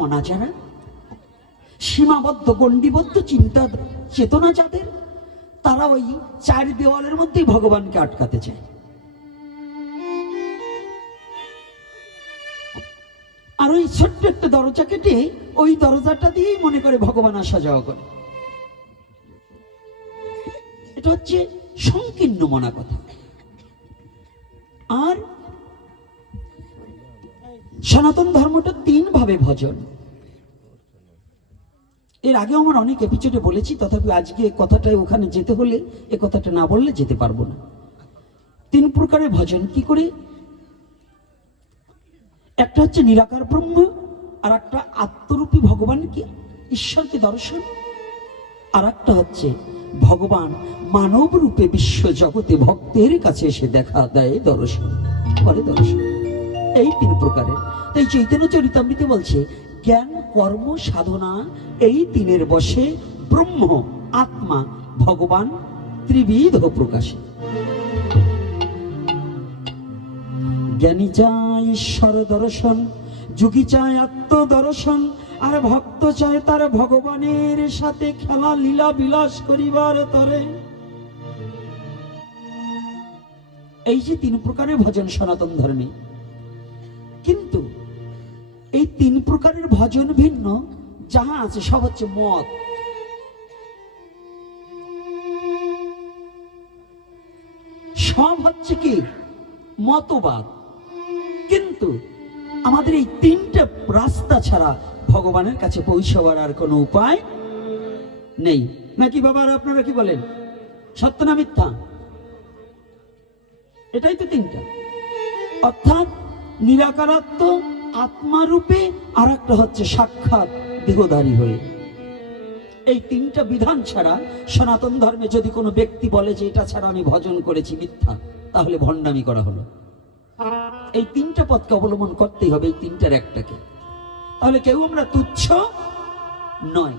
মনা যারা, সীমাবদ্ধ গণ্ডিবদ্ধ চিন্তা চেতনা যাদের, তারা ওই চার দেওয়ালের মধ্যেই ভগবানকে আটকাতে চায়। আর ওই ছোট্ট একটা দরজা কেটে ওই দরজাটা দিয়েই মনে করে ভগবান আসা যাওয়া করে। এটা হচ্ছে সংকীর্ণ মনা কথা। আর সনাতন ধর্মটা তিন ভাবে ভজন। এর আগেও আমার অনেক এপিসোডে বলেছি, তথাপি আজকে কথাটায় ওখানে যেতে হলে এ কথাটা না বললে যেতে পারবো না। তিন প্রকারের ভজন কি করে? একটা হচ্ছে নিরাকার ব্রহ্ম, আর একটা আত্মরূপী ভগবানকে ঈশ্বরকে দর্শন, আর একটা হচ্ছে ভগবান মানব রূপে বিশ্ব জগতে ভক্তের কাছে এসে দেখা দেয়, দর্শন করে দর্শন। এই তিন প্রকারের। তাই চৈতন্য চরিতামৃতে বলছে জ্ঞান কর্ম সাধনা এই তিনের বশে ব্রহ্ম আত্মা ভগবান ত্রিবিধ প্রকাশে। জ্ঞানী চায় ঈশ্বর দর্শন, যোগী চায় আত্মদর্শন, আর ভক্ত চায় তার ভগবানের সাথে খেলা লীলা বিলাস করিবার তরে। এই যে তিন প্রকারের ভজন সনাতন ধর্মে। কিন্তু এই তিন প্রকারের ভজন ভিন্ন, যাহা আছে সব হচ্ছে মত। সব হচ্ছে কি মতবাদ। কিন্তু আমাদের এই তিনটে রাস্তা ছাড়া ভগবানের কাছে পৌঁছাবার আর কোনো উপায় নেই। নাকি বাবা, আপনারা কি বলেন? সত্য না মিথ্যা? এটাই তো তিনটা। অর্থাৎ নিরাকারত্ব আত্মারূপে, আর একটা হচ্ছে সাক্ষাৎ দেহধারী হয়ে। এই তিনটা বিধান ছাড়া সনাতন ধর্মে যদি কোনো ব্যক্তি বলে যে এটা ছাড়া আমি ভজন করেছি, মিথ্যা, তাহলে ভণ্ডামি করা হলো। এই তিনটা পথকে অবলম্বন করতেই হবে, এই তিনটার একটাকে। তাহলে কেউ আমরা তুচ্ছ নয়।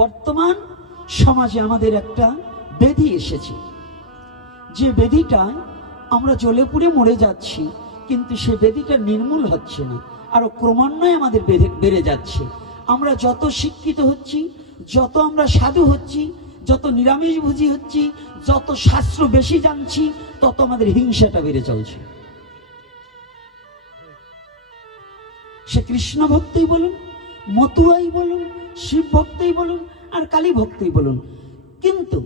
বর্তমান সমাজে আমাদের একটা ব্যাধি এসেছে, যে ব্যাধিটা আমরা জ্বলে পুড়ে মরে যাচ্ছি, কিন্তু সে ব্যাধিটা নির্মূল হচ্ছে না, আরো ক্রমান্বয়ে আমাদের বেড়ে যাচ্ছে। আমরা যত শিক্ষিত হচ্ছি, যত আমরা সাধু হচ্ছি, যত নিরামিষভোজী হচ্ছি, যত শাস্ত্র বেশি জানছি, তত আমাদের হিংসাটা বেড়ে চলছে। সে কৃষ্ণ ভক্তই বলুন, মতুয়াই বলুন, শিব ভক্তই বলুন, আর কালী ভক্তই বলুন। কিন্তু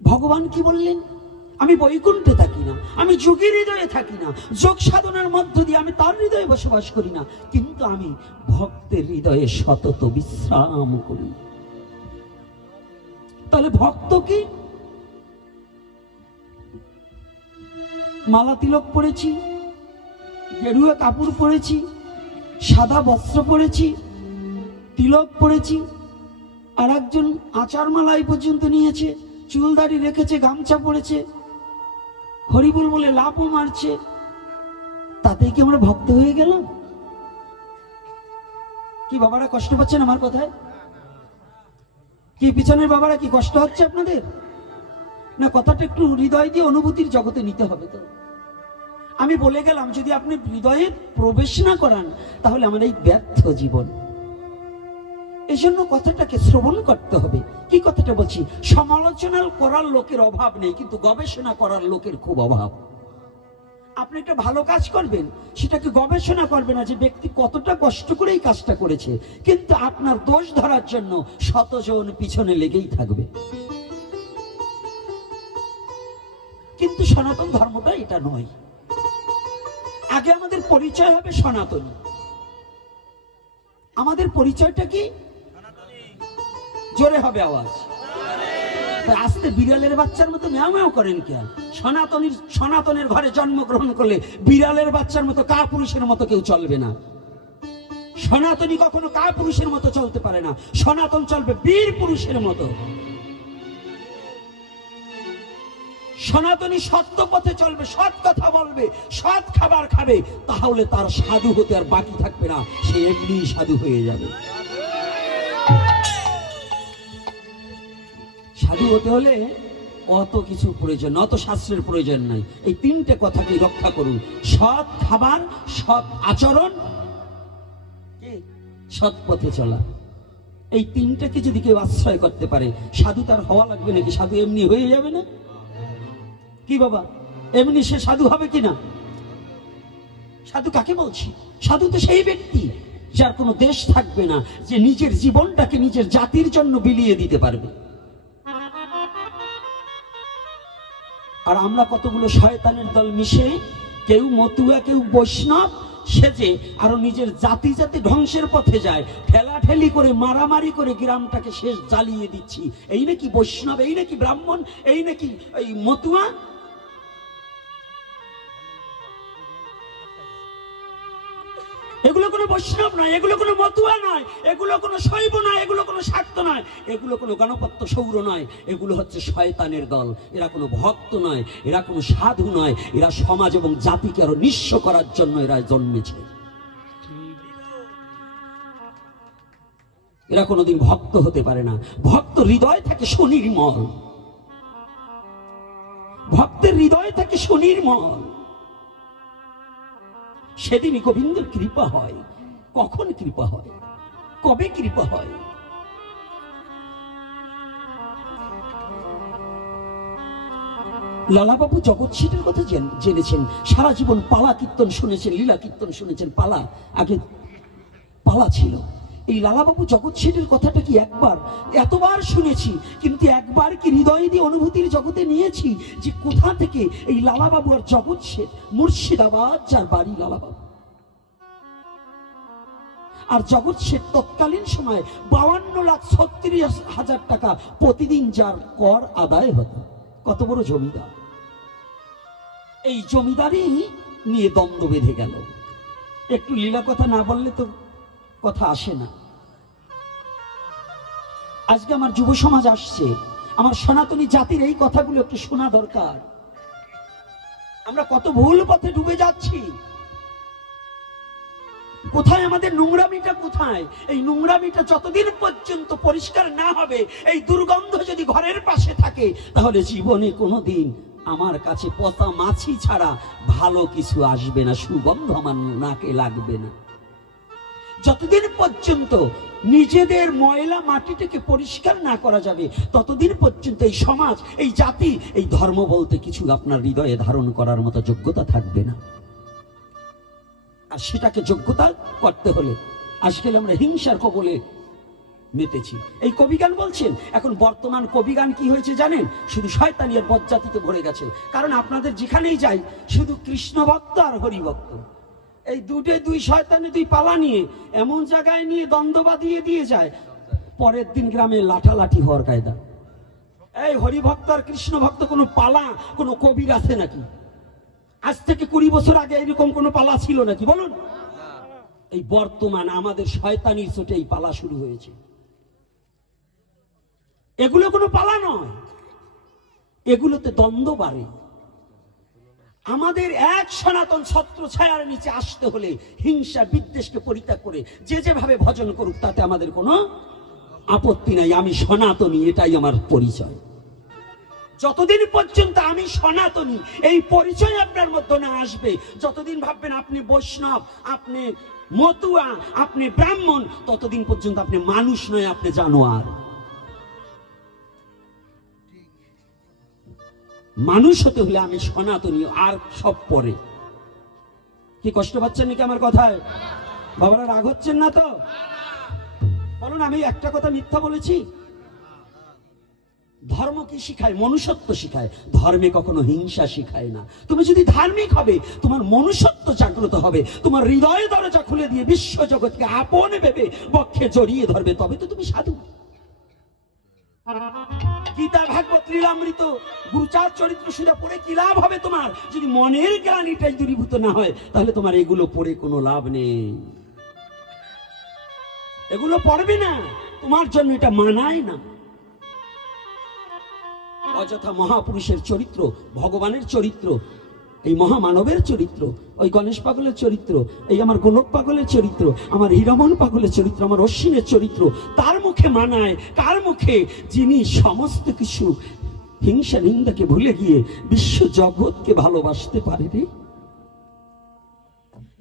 ভগবান কি বললেন? আমি বৈকুণ্ঠে থাকি না, আমি যোগীর হৃদয়ে থাকি না, যোগ সাধনার মধ্য দিয়ে আমি তার হৃদয়ে বসবাস করি না, কিন্তু আমি ভক্তের হৃদয়ে সতত বিশ্রাম করি। তাহলে ভক্ত কি? মালা তিলক পরেছি, গেরুয়া কাপড় পরেছি, সাদা বস্ত্র পরেছি, তিলক পরেছি, আর একজন আচার মালা এই পর্যন্ত নিয়েছে, চুল দাড়ি রেখেছে, গামছা পরেছে, হরিবুল বলে লাফও মারছে, তাতে কি আমরা ভক্ত হয়ে গেলাম? কি বাবারা কষ্ট পাচ্ছেন আমার কথায়? কি পিছনের বাবারা কি কষ্ট হচ্ছে আপনাদের? না, কথাটা একটু হৃদয় দিয়ে অনুভূতির জগতে নিতে হবে। তো আমি বলে গেলাম, যদি আপনি হৃদয়ে প্রবেশ না করান, তাহলে আমার এই ব্যর্থ জীবন। এই জন্য কথাটাকে শ্রবণ করতে হবে। কি কথাটা বলছি? সমালোচনা করার লোকের অভাব নেই, কিন্তু গবেষণা করার লোকের খুব অভাব। আপনি একটা ভালো কাজ করবেন, সেটাকে গবেষণা করবে না যে ব্যক্তি কতটা কষ্ট করে এই কাজটা করেছে, কিন্তু আপনার দোষ ধরার জন্য শতজন পিছনে লেগেই থাকবে। কিন্তু সনাতন ধর্মটা এটা নয়। আগে আমাদের পরিচয় হবে সনাতনী। আমাদের পরিচয়টা কি? জোরে হবে আওয়াজ। আস্তে বিড়ালের বাচ্চার মতো ম্যাও ম্যাও করেন কেন? সনাতনের ঘরে জন্মগ্রহণ করলে বিড়ালের বাচ্চার মতো কা পুরুষের মতো কেউ চলবে না। সনাতনী কখনো কা পুরুষের মতো চলতে পারে না। সনাতন চলবে বীর পুরুষের মতো। সনাতনী সত্য পথে চলবে, সৎ কথা বলবে, সৎ খাবার খাবে, তাহলে তার সাধু হতে আর বাকি থাকবে না, সে এমনি সাধু হয়ে যাবে। সাধু হতে হলে অত কিছু প্রয়োজন, অত শাস্ত্রের প্রয়োজন নাই। এই তিনটে কথাকে রক্ষা করুন: সৎ খাবার, সৎ আচরণ, সৎ পথে চলা, এই তিনটাকে যদি কেউ আশ্রয় করতে পারে, সাধু তার হওয়া লাগবে নাকি? সাধু এমনি হয়ে যাবে না? কি বাবা, এমনি সে সাধু হবে কিনা? সাধু কাকে বলছি? সাধু তো সেই ব্যক্তি যার কোনো দেশ থাকবে না, যে নিজের জীবনটাকে নিজের জাতির জন্য বিলিয়ে দিতে পারবে। আর আমরা কতগুলো শয়তানের দল মিশে, কেউ মতুয়া, কেউ বৈষ্ণব সেজে আরো নিজের জাতি জাতি ধ্বংসের পথে যায়, ঠেলাঠেলি করে মারামারি করে গ্রামটাকে শেষ জ্বালিয়ে দিচ্ছি। এই নাকি বৈষ্ণব, এই নাকি ব্রাহ্মণ, এই নাকি এই মতুয়া? এগুলো কোনো বৈষ্ণব নয়, এগুলো কোনো মতুয়া নয়, এগুলো কোনো শৈব নয়, এগুলো কোনো শাক্ত নয়, এগুলো কোনো গণপত্য সৌর নয়, এগুলো হচ্ছে শয়তানের দল। এরা কোনো ভক্ত নয়, এরা কোনো সাধু নয়, এরা সমাজ এবং জাতিকে আরো নিঃস্ব করার জন্য এরা জন্মেছে। এরা কোনোদিন ভক্ত হতে পারে না। ভক্ত হৃদয় থাকে সুনির্মল, ভক্তের হৃদয় থাকে সুনির্মল। সেদিনই গোবিন্দের কৃপা হয়। কখন কৃপা হয়? কবে কৃপা হয়? লালাবাবু জগৎ শেঠের কথা জেনেছেন, সারা জীবন পালা কীর্তন শুনেছেন, লীলা কীর্তন শুনেছেন। পালা, আগে পালা ছিল। এই লালাবাবু জগৎ শেঠের কথাটা কি একবার, এতবার শুনেছি, কিন্তু একবার কি হৃদয় দিয়ে অনুভূতির জগতে নিয়েছি যে কোথা থেকে এই লালাবাবু আর জগৎ শেঠ? মুর্শিদাবাদ যার বাড়ি লালাবাবু, আর জগৎ শেঠ তৎকালীন সময় 52,36,000 টাকা প্রতিদিন যার কর আদায় হতো। কত বড় জমিদার! এই জমিদারি নিয়ে দ্বন্দ্ব বেঁধে গেল। একটু লীলা কথা না বললে তো কথা আসে না। আজকে আমার যুব সমাজ আসছে, আমার সনাতনী জাতির এই কথাগুলো একটু শোনা দরকার। আমরা কত ভুল পথে ডুবে যাচ্ছি। কোথায় আমাদের নোংরামিটা? কোথায় এই নোংরামিটা? যতদিন পর্যন্ত পরিষ্কার না হবে, এই দুর্গন্ধ যদি ঘরের পাশে থাকে, তাহলে জীবনে কোনোদিন আমার কাছে পচা মাছি ছাড়া ভালো কিছু আসবে না, সুগন্ধ আমার নাকে লাগবে না। যতদিন পর্যন্ত নিজেদের ময়লা মাটিটাকে পরিষ্কার না করা যাবে, ততদিন পর্যন্ত এই সমাজ, এই জাতি, এই ধর্ম বলতে কিছু আপনার হৃদয়ে ধারণ করার মতো যোগ্যতা থাকবে না। আর সেটাকে যোগ্যতা করতে হলে আজকাল আমরা হিংসার কবলে মেতেছি। এই কবিগান বলছেন, এখন বর্তমান কবিগান কি হয়েছে জানেন? শুধু শয়তানি আর বজ্জাতিতে ভরে গেছে। কারণ আপনাদের যেখানেই যাই শুধু কৃষ্ণ ভক্ত আর হরি ভক্ত। এই দুই শয়তানে দুই পালা নিয়ে এমন জায়গায় নিয়ে দ্বন্দ্ব বাঁধিয়ে দিয়ে যায়, পরের দিন গ্রামে লাঠালাঠি হওয়ার কায়দা। এই হরিভক্ত আর কৃষ্ণ ভক্ত কোনো পালা, কোনো কবির আছে নাকি? আজ থেকে 20 বছর আগে এরকম কোনো পালা ছিল নাকি বলুন? এই বর্তমান আমাদের শয়তানির চোটে এই পালা শুরু হয়েছে। এগুলো কোনো পালা নয়, এগুলোতে দ্বন্দ্ব বাড়ে। আমাদের এক সনাতন ছত্র ছায়ার নিচে আসতে হলে হিংসা বিদ্বেষকে পরিত্যাগ করে যে যেভাবে ভজন করুক, তাতে আমাদের কোনো আপত্তি নাই। আমি সনাতনী, এটাই আমার পরিচয়। যতদিন পর্যন্ত আমি সনাতনী এই পরিচয় আপনার মধ্যে না আসবে, যতদিন ভাববেন আপনি বৈষ্ণব, আপনি মতুয়া, আপনি ব্রাহ্মণ, ততদিন পর্যন্ত আপনি মানুষ নয়, আপনি জানোয়ার। মানুষ হতে হলে আমি সনাতনী, আর সব পরে। কি কষ্ট পাচ্ছেন নাকি আমার কথায়? বাবারা রাগ হচ্ছেন না তো? বলুন, আমি একটা কথা মিথ্যা বলেছি? ধর্ম কি শিখায়? মনুষ্যত্ব শিখায়। ধর্মে কখনো হিংসা শিখায় না। তুমি যদি ধার্মিক হবে, তোমার মনুষ্যত্ব জাগ্রত হবে, তোমার হৃদয় দরজা খুলে দিয়ে বিশ্ব জগৎকে আপন ভেবে বক্ষে জড়িয়ে ধরবে, তবে তো তুমি সাধু। গীতা, ভাগবত, লীলামৃত, গুরুচার চরিত্র সুধা পড়ে কি লাভ হবে তোমার? যদি মনের গ্লানিটাই দূরীভূত না হয়, তাহলে তোমার এগুলো পড়ে কোনো লাভ নেই। এগুলো পড়বে না, তোমার জন্য এটা মানায় না। অযথা মহাপুরুষের চরিত্র, ভগবানের চরিত্র, এই মহামানবের চরিত্র, ওই গণেশ পাগলের চরিত্র, এই আমার গোলক পাগলের চরিত্র, আমার হীরমন পাগলের চরিত্র, আমার অশ্বিনের চরিত্র, তার মুখে মানায় কার মুখে? যিনি সমস্ত কিছু হিংসা নিন্দাকে ভুলে গিয়ে বিশ্ব জগৎকে ভালোবাসতে পারে রে।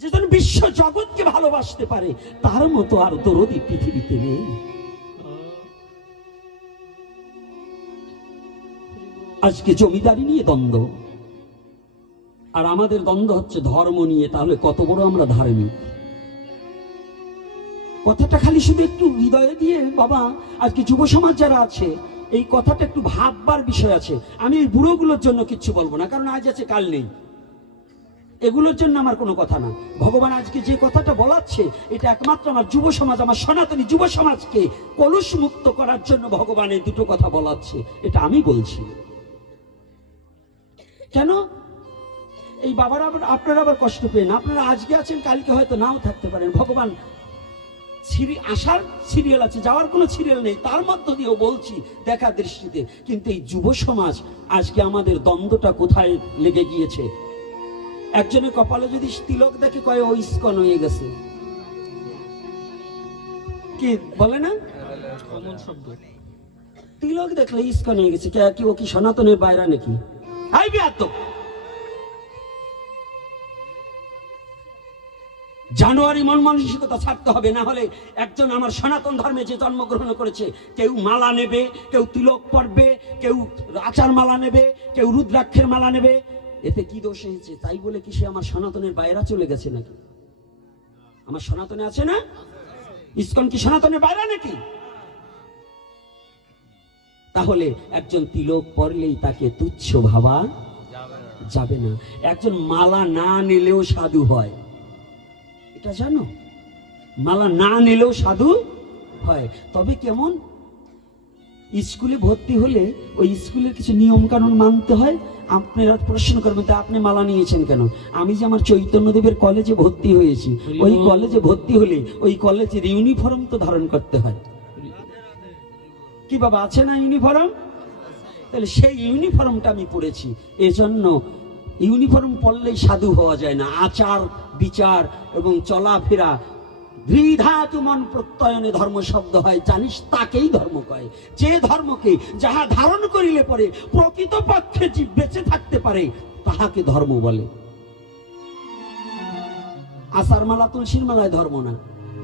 যে জন বিশ্ব জগৎকে ভালোবাসতে পারে, তার মতো আর দরদি পৃথিবীতে নেই। আজকে জমিদারি নিয়ে দ্বন্দ্ব, আর আমাদের দ্বন্দ্ব হচ্ছে ধর্ম নিয়ে। তাহলে কত বড় আমরা ধার্মিক! কথাটা খালি শুধু একটু হৃদয়ে দিয়ে বাবা, আজকে যুব সমাজ যারা আছে, এই কথাটা একটু ভাববার বিষয় আছে। আমি এই বুড়োগুলোর জন্য কিচ্ছু বলবো না, কারণ আজ আছে কাল নেই, এগুলোর জন্য আমার কোনো কথা না। ভগবান আজকে যে কথাটা বলাচ্ছে, এটা একমাত্র আমার যুব সমাজ, আমার সনাতনী যুব সমাজকে কলুষ মুক্ত করার জন্য ভগবান এই দুটো কথা বলাচ্ছে। এটা আমি বলছি। কেন এই বাবারা আপনারা আবার কষ্ট পেন? আপনারা আজকে আছেন, কালকে হয়তো নাও থাকতে পারেন। ভগবান আসার সিরিয়াল আছে, যাওয়ার কোনো সিরিয়াল নেই, তার মধ্য দিয়েও বলছি দেখা দৃষ্টিতে। কিন্তু এই যুব সমাজ আজকে আমাদের দ্বন্দ্বটা কোথায় লেগে গিয়েছে? একজনের কপালে যদি তিলক দেখে কয় ও ইস্কন হয়ে গেছে, কি বলে না? তিলক দেখলে ইস্কন হয়ে গেছে, কি ও কি সনাতনের বাইরা নাকি? জানুয়ারি মন মানসিকতা ছাড়তে হবে, না হলে একজন আমার সনাতন ধর্মে যে জন্মগ্রহণ করেছে, কেউ মালা নেবে, কেউ তিলক পরবে, কেউ আচার মালা নেবে, কেউ রুদ্রাক্ষের মালা নেবে। এতে কি দোষ হয়েছে? তাই বলে কি সে আমার সনাতনের বাইরা চলে গেছে নাকি? আমার সনাতনে আছে না? ইসকন কি সনাতনের বাইরা নাকি? তাহলে একজন তিলক পরলেই তাকে তুচ্ছ ভাবা যাবে না। একজন মালা না নিলেও সাধু হয়, এটা জানো? মালা না নিলেও সাধু হয়। তবে কেমন? স্কুলে ভর্তি হলে ওই স্কুলের কিছু নিয়ম কানুন মানতে হয়। আপনারা প্রশ্ন করবেন, তা আপনি মালা নিয়েছেন কেন? আমি যে আমার চৈতন্যদেবের কলেজে ভর্তি হয়েছি, ওই কলেজে ভর্তি হলে ওই কলেজের ইউনিফর্ম তো ধারণ করতে হয়। কি বাবা, আছে না ইউনিফর্ম? তাহলে সেই ইউনিফর্মটা আমি পড়েছি। এজন্য ইউনিফর্ম পরলেই সাধু হওয়া যায় না। আচার বিচার এবং চলাফেরা, দ্বিধাতু মন প্রত্যয়নে ধর্ম শব্দ হয়, জানিস তাকেই ধর্ম কয়। যে ধর্মকে যাহা ধারণ করিলে পরে প্রকৃতপক্ষে জীব বেঁচে থাকতে পারে, তাহাকে ধর্ম বলে। আচার মালা তুলসীর মালায় ধর্ম না,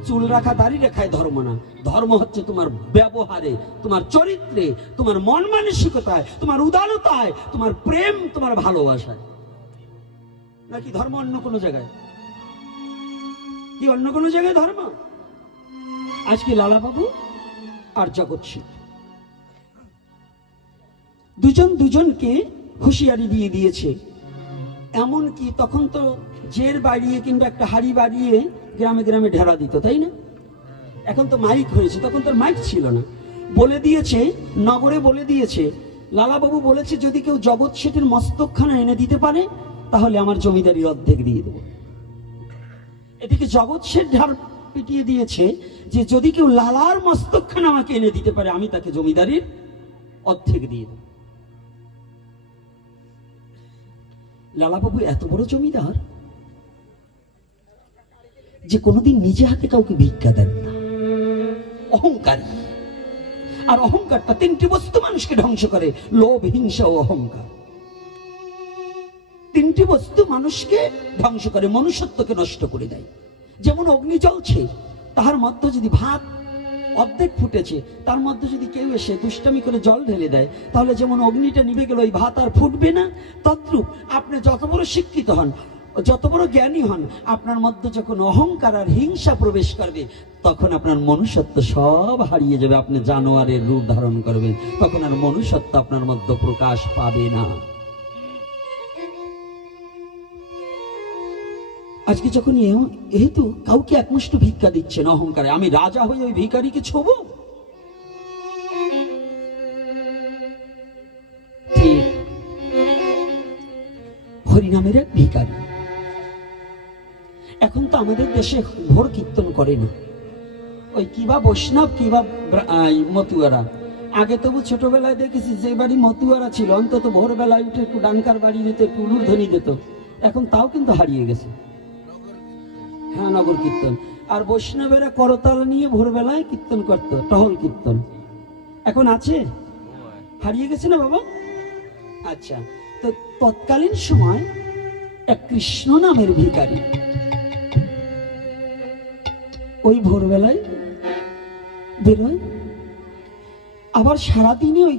চুল রাখা দাড়ি রেখায় ধর্ম না। ধর্ম হচ্ছে তোমার ব্যবহারে, তোমার চরিত্রে, তোমার মন মানসিকতায়, তোমার উদারতায়, তোমার প্রেম, তোমার ভালোবাসায়। নাকি ধর্ম অন্য কোনো জায়গায়? কি অন্য কোনো জায়গায় ধর্ম? আজকে লালাবাবু আর জগৎ সিং দুজন দুজনকে হুঁশিয়ারি দিয়ে দিয়েছে। এমন কি তখন তো জের বাড়িয়ে কিংবা একটা হাড়ি বাড়িয়ে গ্রামে গ্রামে ঢেরা দিত, তাই না? এখন তো মাইক হয়েছে, তখন তো মাইক ছিল না। বলে দিয়েছে, নগরে বলে দিয়েছে, লালাবাবু বলেছে যদি কেউ জগৎ শেঠের মস্তকখানা এনে দিতে পারে তাহলে আমার জমিদারির অর্ধেক দিয়ে দেবো। এদিকে জগৎ শেঠ ঢার পিটিয়ে দিয়েছে যে যদি কেউ লালার মস্তকখানা আমাকে এনে দিতে পারে আমি তাকে জমিদারির অর্ধেক দিয়ে দেব। লালাবাবু এত বড় জমিদার যে কোনোদিন নিজে হাতে কাউকে ভিক্ষা দেন না, অহংকারী। আর অহংকারটা তিনটি বস্তু মানুষকে ধ্বংস করে, লোভ, হিংসা ও অহংকার। তিনটি বস্তু মানুষকে ধ্বংস করে, মনুষ্যত্বকে নষ্ট করে দেয়। যেমন অগ্নি জ্বলছে, তাহার মধ্যে যদি ভাত অর্ধেক ফুটেছে, তার মধ্যে যদি কেউ এসে দুষ্টামি করে জল ঢেলে দেয়, তাহলে যেমন অগ্নিটা নিভে গেল, ওই ভাত আর ফুটবে না। তদ্রূপ আপনি যত বড় শিক্ষিত হন, যত বড় জ্ঞানী হন, আপনার মধ্যে যখন অহংকার আর হিংসা প্রবেশ করবে, তখন আপনার মনুষ্যত্ব সব হারিয়ে যাবে। আপনি জানোয়ারের রূপ ধারণ করবেন, তখন আর মনুষ্যত্ব আপনার মধ্যে প্রকাশ পাবে না। আজকে যখন যেহেতু কাউকে একমুষ্ট ভিক্ষা দিচ্ছেন অহংকারে, আমি রাজা হয়ে ওই ভিখারিকে ছোব? ঠিক হরিনামের এক ভিখারি। এখন তো আমাদের দেশে ভোর কীর্তন করে না, ওই কিবা বৈষ্ণব কিবা মতুয়ারা। আগে তবু ছোটবেলায় দেখেছি যে বাড়ি মতুয়ারা ছিল অন্তত ভোরবেলায় উঠে একটু ডাঙ্কার বাড়ি দিত, একটু উলুধ্বনি দিত। এখন তাও কিন্তু হারিয়ে গেছে। হ্যাঁ, নগর কীর্তন। আর বৈষ্ণবেরা করতাল নিয়ে ভোরবেলায় কীর্তন করত, টহল কীর্তন। এখন আছে? হারিয়ে গেছে না বাবা? আচ্ছা, তো তৎকালীন সময় এক কৃষ্ণ নামের ভিখারি ওই ভোরবেলায় বেরোয়, আবার সারাদিনে ওই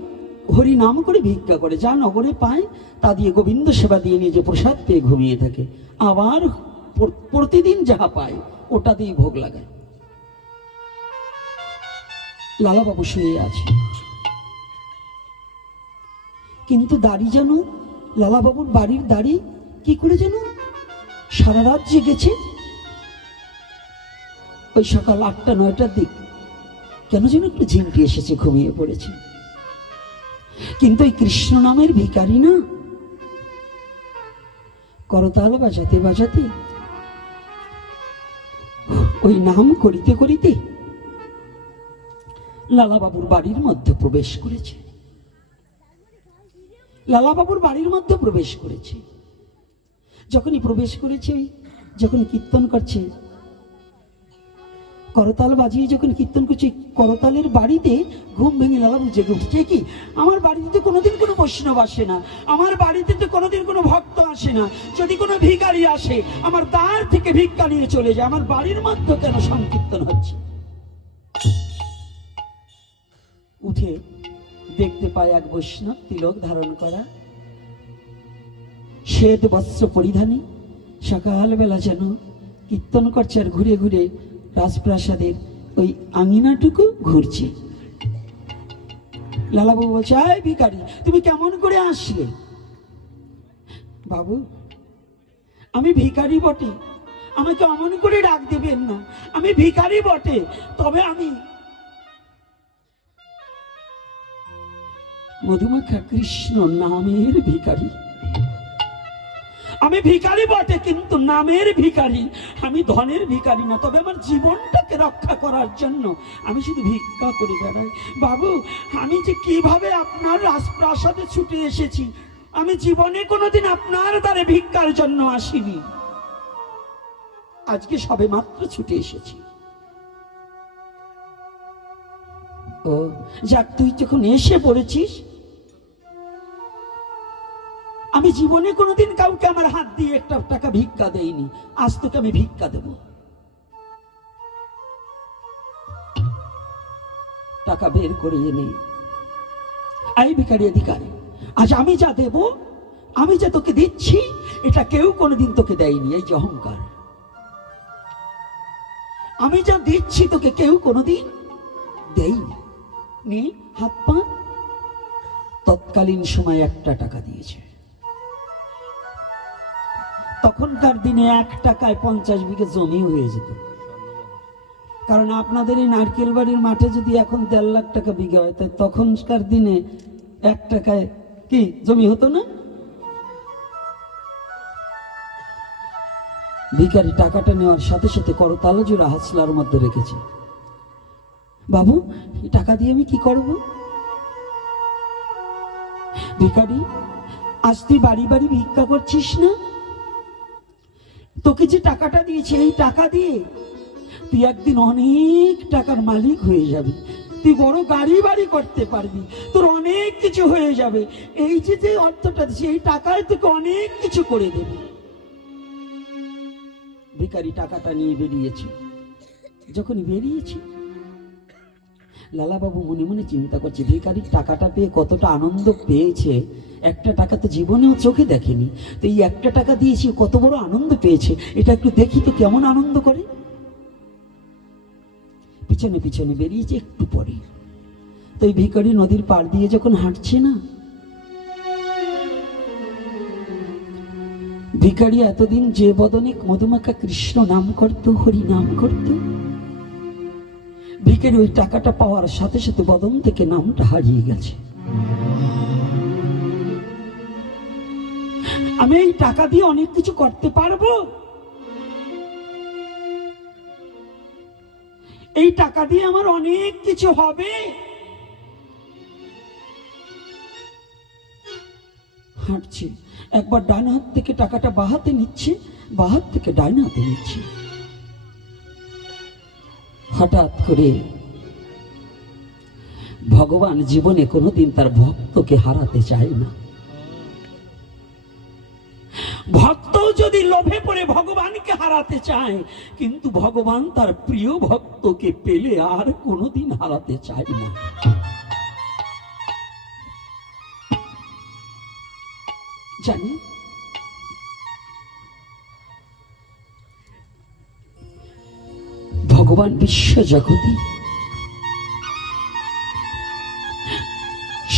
হরি নাম করে ভিক্ষা করে, যা নগরে পায় তা দিয়ে গোবিন্দ সেবা দিয়ে নিয়ে যে প্রসাদ পেয়ে ঘুমিয়ে থাকে, আবার প্রতিদিন যাহা পায় ওটা দিয়ে ভোগ লাগায়। লালাবাবু শুয়ে আছে, কিন্তু দাড়ি যেন লালাবাবুর বাড়ির দাড়ি কি করে যেন সারা রাত জেগেছে। ওই সকাল 8টা-9টার দিক কেন যেন একটু ঝিমটি এসেছে, ঘুমিয়ে পড়েছে। কিন্তু ওই কৃষ্ণ নামের ভিখারি না, করতাল বাজাতে বাজাতে ওই নাম করিতে করিতে লালাবাবুর বাড়ির মধ্যে প্রবেশ করেছে। লালাবাবুর বাড়ির মধ্যে প্রবেশ করেছে। যখনই প্রবেশ করেছে, যখন কীর্তন করছে, করতাল বাজিয়ে যখন কীর্তন করছে, করতালের বাড়িতে ঘুম ভেঙে লালাবাবু জেগে উঠছে। কি, আমার বাড়িতে তো কোনোদিন কোনো বৈষ্ণব আসে না, আমার বাড়িতে তো কোনোদিন কোনো ভক্ত আসে না, যদি কোনো ভিখারি আসে আমার দ্বার থেকে ভিক্ষা নিয়ে চলে যায়, আমার বাড়ির মধ্যে কেন সংকীর্তন হচ্ছে? উঠে দেখতে পায় এক বৈষ্ণব তিলক ধারণ করা, শ্বেত বস্ত্র পরিধানে সকালবেলা যেন কীর্তন করছে, আর ঘুরে ঘুরে রাজপ্রাসাদের ওই আঙিনাটুকু ঘুরছে। লালাবাবু বলছে, আয় ভিখারি, তুমি কেমন করে আসলে? বাবু, আমি ভিখারি বটে, আমাকে অমন করে ডাক দেবেন না, আমি ভিখারি বটে, তবে আমি মধুমাখা কৃষ্ণ নামের ভিখারি। আমি ভিখারি বটে, কিন্তু নামের ভিখারি, আমি ধনের ভিখারি না। তবে আমার জীবনটাকে রক্ষা করার জন্য আমি শুধু ভিক্ষা করে বেড়াই। বাবু, আমি যে কিভাবে আপনার রাজপ্রাসাদে ছুটে এসেছি, আমি জীবনে কোনোদিন আপনার দ্বারে ভিক্ষার জন্য আসিনি, আজকে সবে মাত্র ছুটে এসেছি। ও যাক, তুই যখন এসে পড়েছিস, আমি জীবনে কোনোদিন কাউকে আমার হাত দিয়ে একটা টাকা ভিক্ষা দেইনি, আজ তোকে আমি ভিক্ষা দেব। টাকা বের করে এনে, এই ভিখারি অধিকারী, আজ আমি যা দেব, আমি যা তোকে দিচ্ছি, এটা কেউ কোনোদিন তোকে দেয়নি। এই যে অহংকার, আমি যা দিচ্ছি তোকে কেউ কোনোদিন দেয়নি। নে হাত পা। তৎকালীন সময় 1টা টাকা দিয়েছে। তখনকার দিনে 1 টাকায় 50 বিঘে জমি হয়ে যেত। কারণ আপনাদের এই নারকেল বাড়ির মাঠে যদি এখন 1.5 লাখ টাকা বিঘে হয়, তাই তখনকার দিনে 1 টাকায় কি জমি হতো না? ভিখারি টাকাটা নেওয়ার সাথে সাথে করতাল জোড়া হাসলার মধ্যে রেখেছে। বাবু, এই টাকা দিয়ে আমি কি করব? ভিখারি, আজ তুই বাড়ি বাড়ি ভিক্ষা করছিস না? তোকে যে টাকাটা দিয়েছে, এই টাকা দিয়ে তুই একদিন অনেক টাকার মালিক হয়ে যাবি, তুই বড় গাড়ি বাড়ি করতে পারবি, তোর অনেক কিছু হয়ে যাবে। এই যে যে অর্থটা দিচ্ছে, এই টাকায় তোকে অনেক কিছু করে দেবে। ভিখারি টাকাটা নিয়ে বেরিয়েছে। যখন বেরিয়েছে, লালাবাবু মনে মনে চিন্তা করছে, ভিখারির টাকাটা পেয়ে কতটা আনন্দ পেয়েছে। 1টা টাকা তো জীবনেও চোখে দেখেনি, তো এই 1টা টাকা দিয়েছি, কত বড় আনন্দ পেয়েছে, এটা একটু দেখি তো কেমন আনন্দ করে। পিছনে পিছনে বেরিয়েছে। একটু পরে তো এই ভিখারি নদীর পাড় দিয়ে যখন হাঁটছে না, ভিখারি এতদিন যে বদনে মধুমাখা কৃষ্ণ নাম করত, হরি নাম করত, ভিখারি ওই টাকাটা পাওয়ার সাথে সাথে বদন থেকে নামটা হারিয়ে গেছে। আমি এই টাকা দিয়ে অনেক কিছু করতে পারবো, এই টাকা দিয়ে আমার অনেক কিছু হবে। হাঁটছে, একবার ডান হাত থেকে টাকাটা বাঁ হাতে নিচ্ছে, বাঁ হাত থেকে ডান হাতে নিচ্ছে। হঠাৎ করে ভগবান জীবনে কোনোদিন তার ভক্তকে হারাতে চায় না। ভক্ত যদি লোভে পড়ে ভগবানকে হারাতে চায়, কিন্তু ভগবান তার প্রিয় ভক্তকে পেলে আর কোনোদিন হারাতে চায় না। জানি ভগবান বিশ্ব জগতে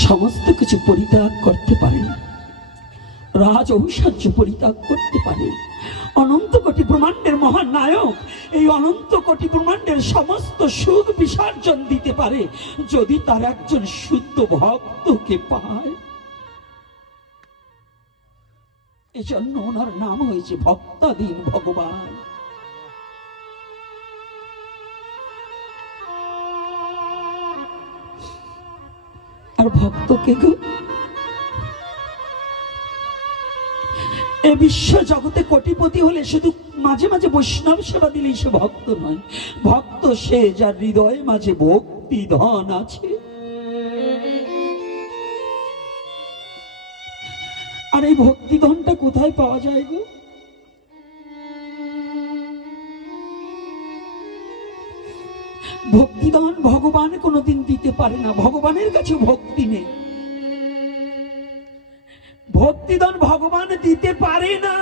সমস্ত কিছু পরিত্যাগ করতে পারেন, রাজ ঐশ্বর্য পরিত্যাগ করতে পারে। অনন্ত কোটি ব্রহ্মাণ্ডের মহান নায়ক এই অনন্ত কোটি ব্রহ্মাণ্ডের সমস্ত সুখ বিসর্জন দিতে পারে যদি তার একজন শুদ্ধ ভক্তকে পায়। এজন্য ওনার নাম হয়েছে ভক্তাধীন ভগবান। আর ভক্তকে গো এ বিশ্ব জগতে কোটিপতি হলে শুধু মাঝে মাঝে বৈষ্ণব সেবা দিলেই সে ভক্ত নয়। ভক্ত সে যার হৃদয়ে মাঝে ভক্তি ধন আছে। আর এই ভক্তি ধনটা কোথায় পাওয়া যায় গো? ভক্তিদান ভগবান কোনোদিন দিতে পারে না, ভগবানের কাছে ভক্তি নেই। ভক্তিদান ভগবান দিতে পারে না।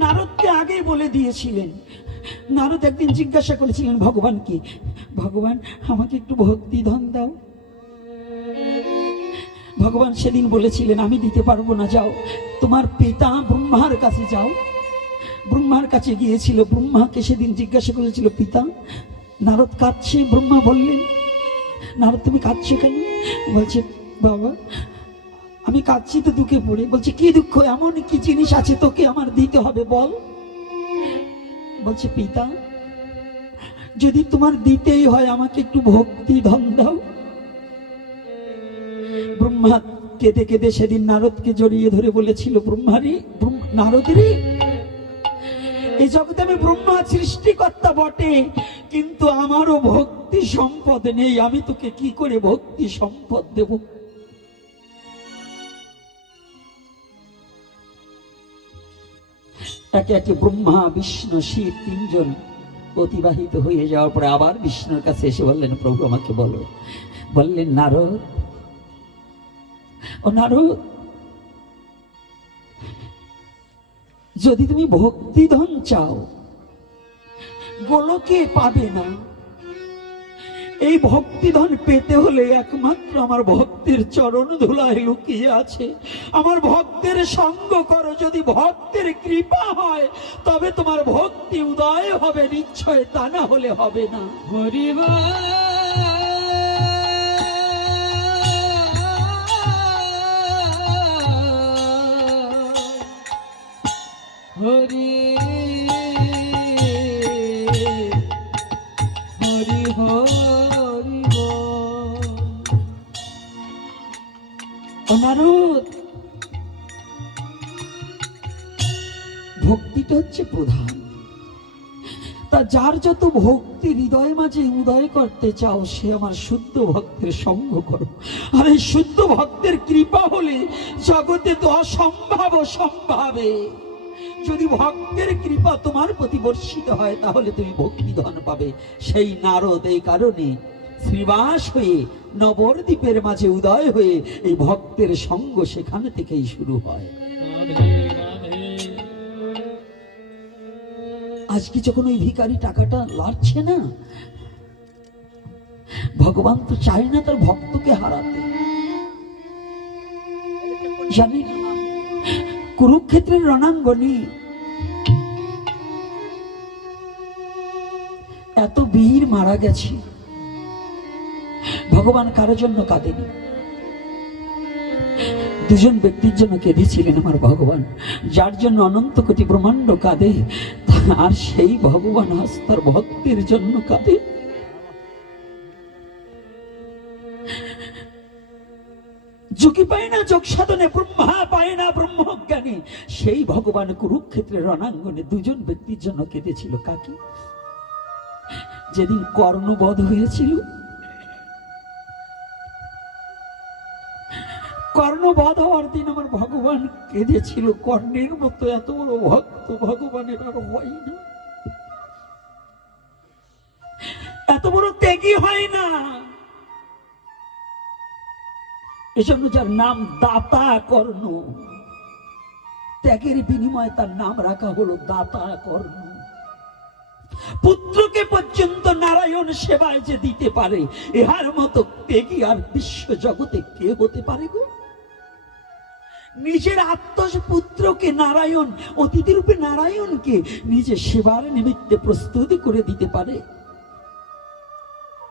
নারদকে আগেই বলে দিয়েছিলেন। নারদ একদিন জিজ্ঞাসা করেছিলেন ভগবানকে, ভগবান আমাকে একটু ভক্তিদান দাও। ভগবান সেদিন বলেছিলেন আমি দিতে পারবো না, যাও তোমার পিতা ব্রহ্মার কাছে যাও। ব্রহ্মার কাছে গিয়েছিল, ব্রহ্মাকে সেদিন জিজ্ঞাসা করেছিল পিতা নারদ কাঁদছে। ব্রহ্মা বললেন নারদ তুমি কাঁদছো কেন? বলছে বাবা আমি কাঁদছি তো দুঃখে পড়ে। বলছে কি দুঃখ, এমন কি জিনিস আছে তোকে আমার দিতে হবে বল? বলছে পিতা যদি তোমার দিতেই হয় আমাকে একটু ভক্তি ধন দাও। ব্রহ্মা কেঁদে কেঁদে সেদিন নারদকে জড়িয়ে ধরে বলেছিল ব্রহ্মারি নারদ রে, এই জগতে আমি ব্রহ্মা সৃষ্টিকর্তা বটে, কিন্তু আমারও ভক্তি সম্পদ নেই, আমি তোকে কি করে ভক্তি সম্পদ দেব? একে একে ব্রহ্মা বিষ্ণু শিব তিনজন অতিবাহিত হয়ে যাওয়ার পরে আবার বিষ্ণুর কাছে এসে বললেন প্রভু আমাকে বলো। বললেন নারদ, ও নারদ যদি তুমি ভক্তিধন চাও গোলকে পাবে না। এই ভক্তিধন পেতে হলে একমাত্র আমার ভক্তের চরণ ধুলায় লুকিয়ে আছে। আমার ভক্তের সঙ্গ করো, যদি ভক্তের কৃপা হয় তবে তোমার ভক্তি উদয় হবে নিশ্চয়, তা না হলে হবে না। হরিবা হরি হরি হরি নারদ ভক্তিটা হচ্ছে প্রধান। তা যার যত ভক্তি হৃদয় মাঝে উদয় করতে চাও সে আমার শুদ্ধ ভক্তের সঙ্গ করো। আর এই শুদ্ধ ভক্তের কৃপা হলে জগতে তো অসম্ভব সম্ভাবে। যদি ভক্তের কৃপা তোমার প্রতি বর্ষিত হয় তাহলে তুমি ভক্তিধন পাবে। সেই নারদ এই কারণে শ্রীবাস হয়ে নবদ্বীপের মাঝে উদয় হয়ে এই ভক্তের সঙ্গ সেখান থেকেই শুরু হয়। আজকে যখন ওই ভিখারি টাকাটা লাড়ছে না, ভগবান তো চায় না তার ভক্তকে হারাতে। জানেন কুরুক্ষেত্রের রণাঙ্গনে এত বীর মারা গেছে, ভগবান কারো জন্য কাঁদেনি, দুজন ব্যক্তির জন্য কেঁদেছিলেন আমার ভগবান। যার জন্য অনন্ত কোটি ব্রহ্মাণ্ড কাঁদে, আর সেই ভগবান আজ তার ভক্তের জন্য কাঁদে। যোগী পায় না যোগ সাধনে, ব্রহ্মা পায় না ব্রহ্মজ্ঞানে, সেই ভগবান কুরুক্ষেত্রের রণাঙ্গনে দুজন ব্যক্তির জন্য কেঁদেছিল। কাকে? যেদিন কর্ণবধ হয়েছিল, কর্ণ বধ হওয়ার দিন আমার ভগবান কেঁদেছিল। কর্ণের মতো এত বড় ভক্ত ভগবানের আর হয় না, এত বড় ত্যাগী হয় না। এজন্য যার নাম দাতা কর্ণ, ত্যাগের বিনিময়ে তার নাম রাখা হলো দাতা কর্ণ। পুত্রকে পর্যন্ত নারায়ণ সেবায় যে দিতে পারে, ইহার মতো ত্যাগী আর বিশ্ব জগতে কে হতে পারে গো? নিজের আত্মপুত্রকে নারায়ণ, অতিথি রূপে নারায়ণকে নিজের সেবার নিমিত্তে প্রস্তুতি করে দিতে পারে।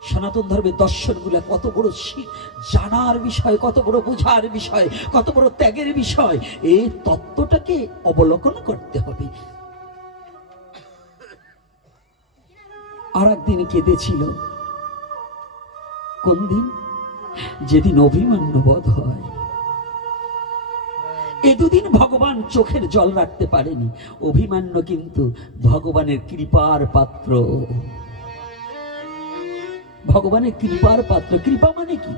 সনাতন ধর্মের দর্শনগুলো কত বড় জানার বিষয়, কত বড় বোঝার বিষয়, কত বড় ত্যাগের বিষয়, এই তত্ত্বটাকে অবলোকন করতে হবে। আর একদিন কেঁদেছিল। কোন দিন? যেদিন অভিমন্যু বধ হয়। এ দুদিন ভগবান চোখের জল রাখতে পারেনি। অভিমন্যু কিন্তু ভগবানের কৃপার পাত্র, ভগবানের কৃপার পাত্র। কৃপা মানে কি?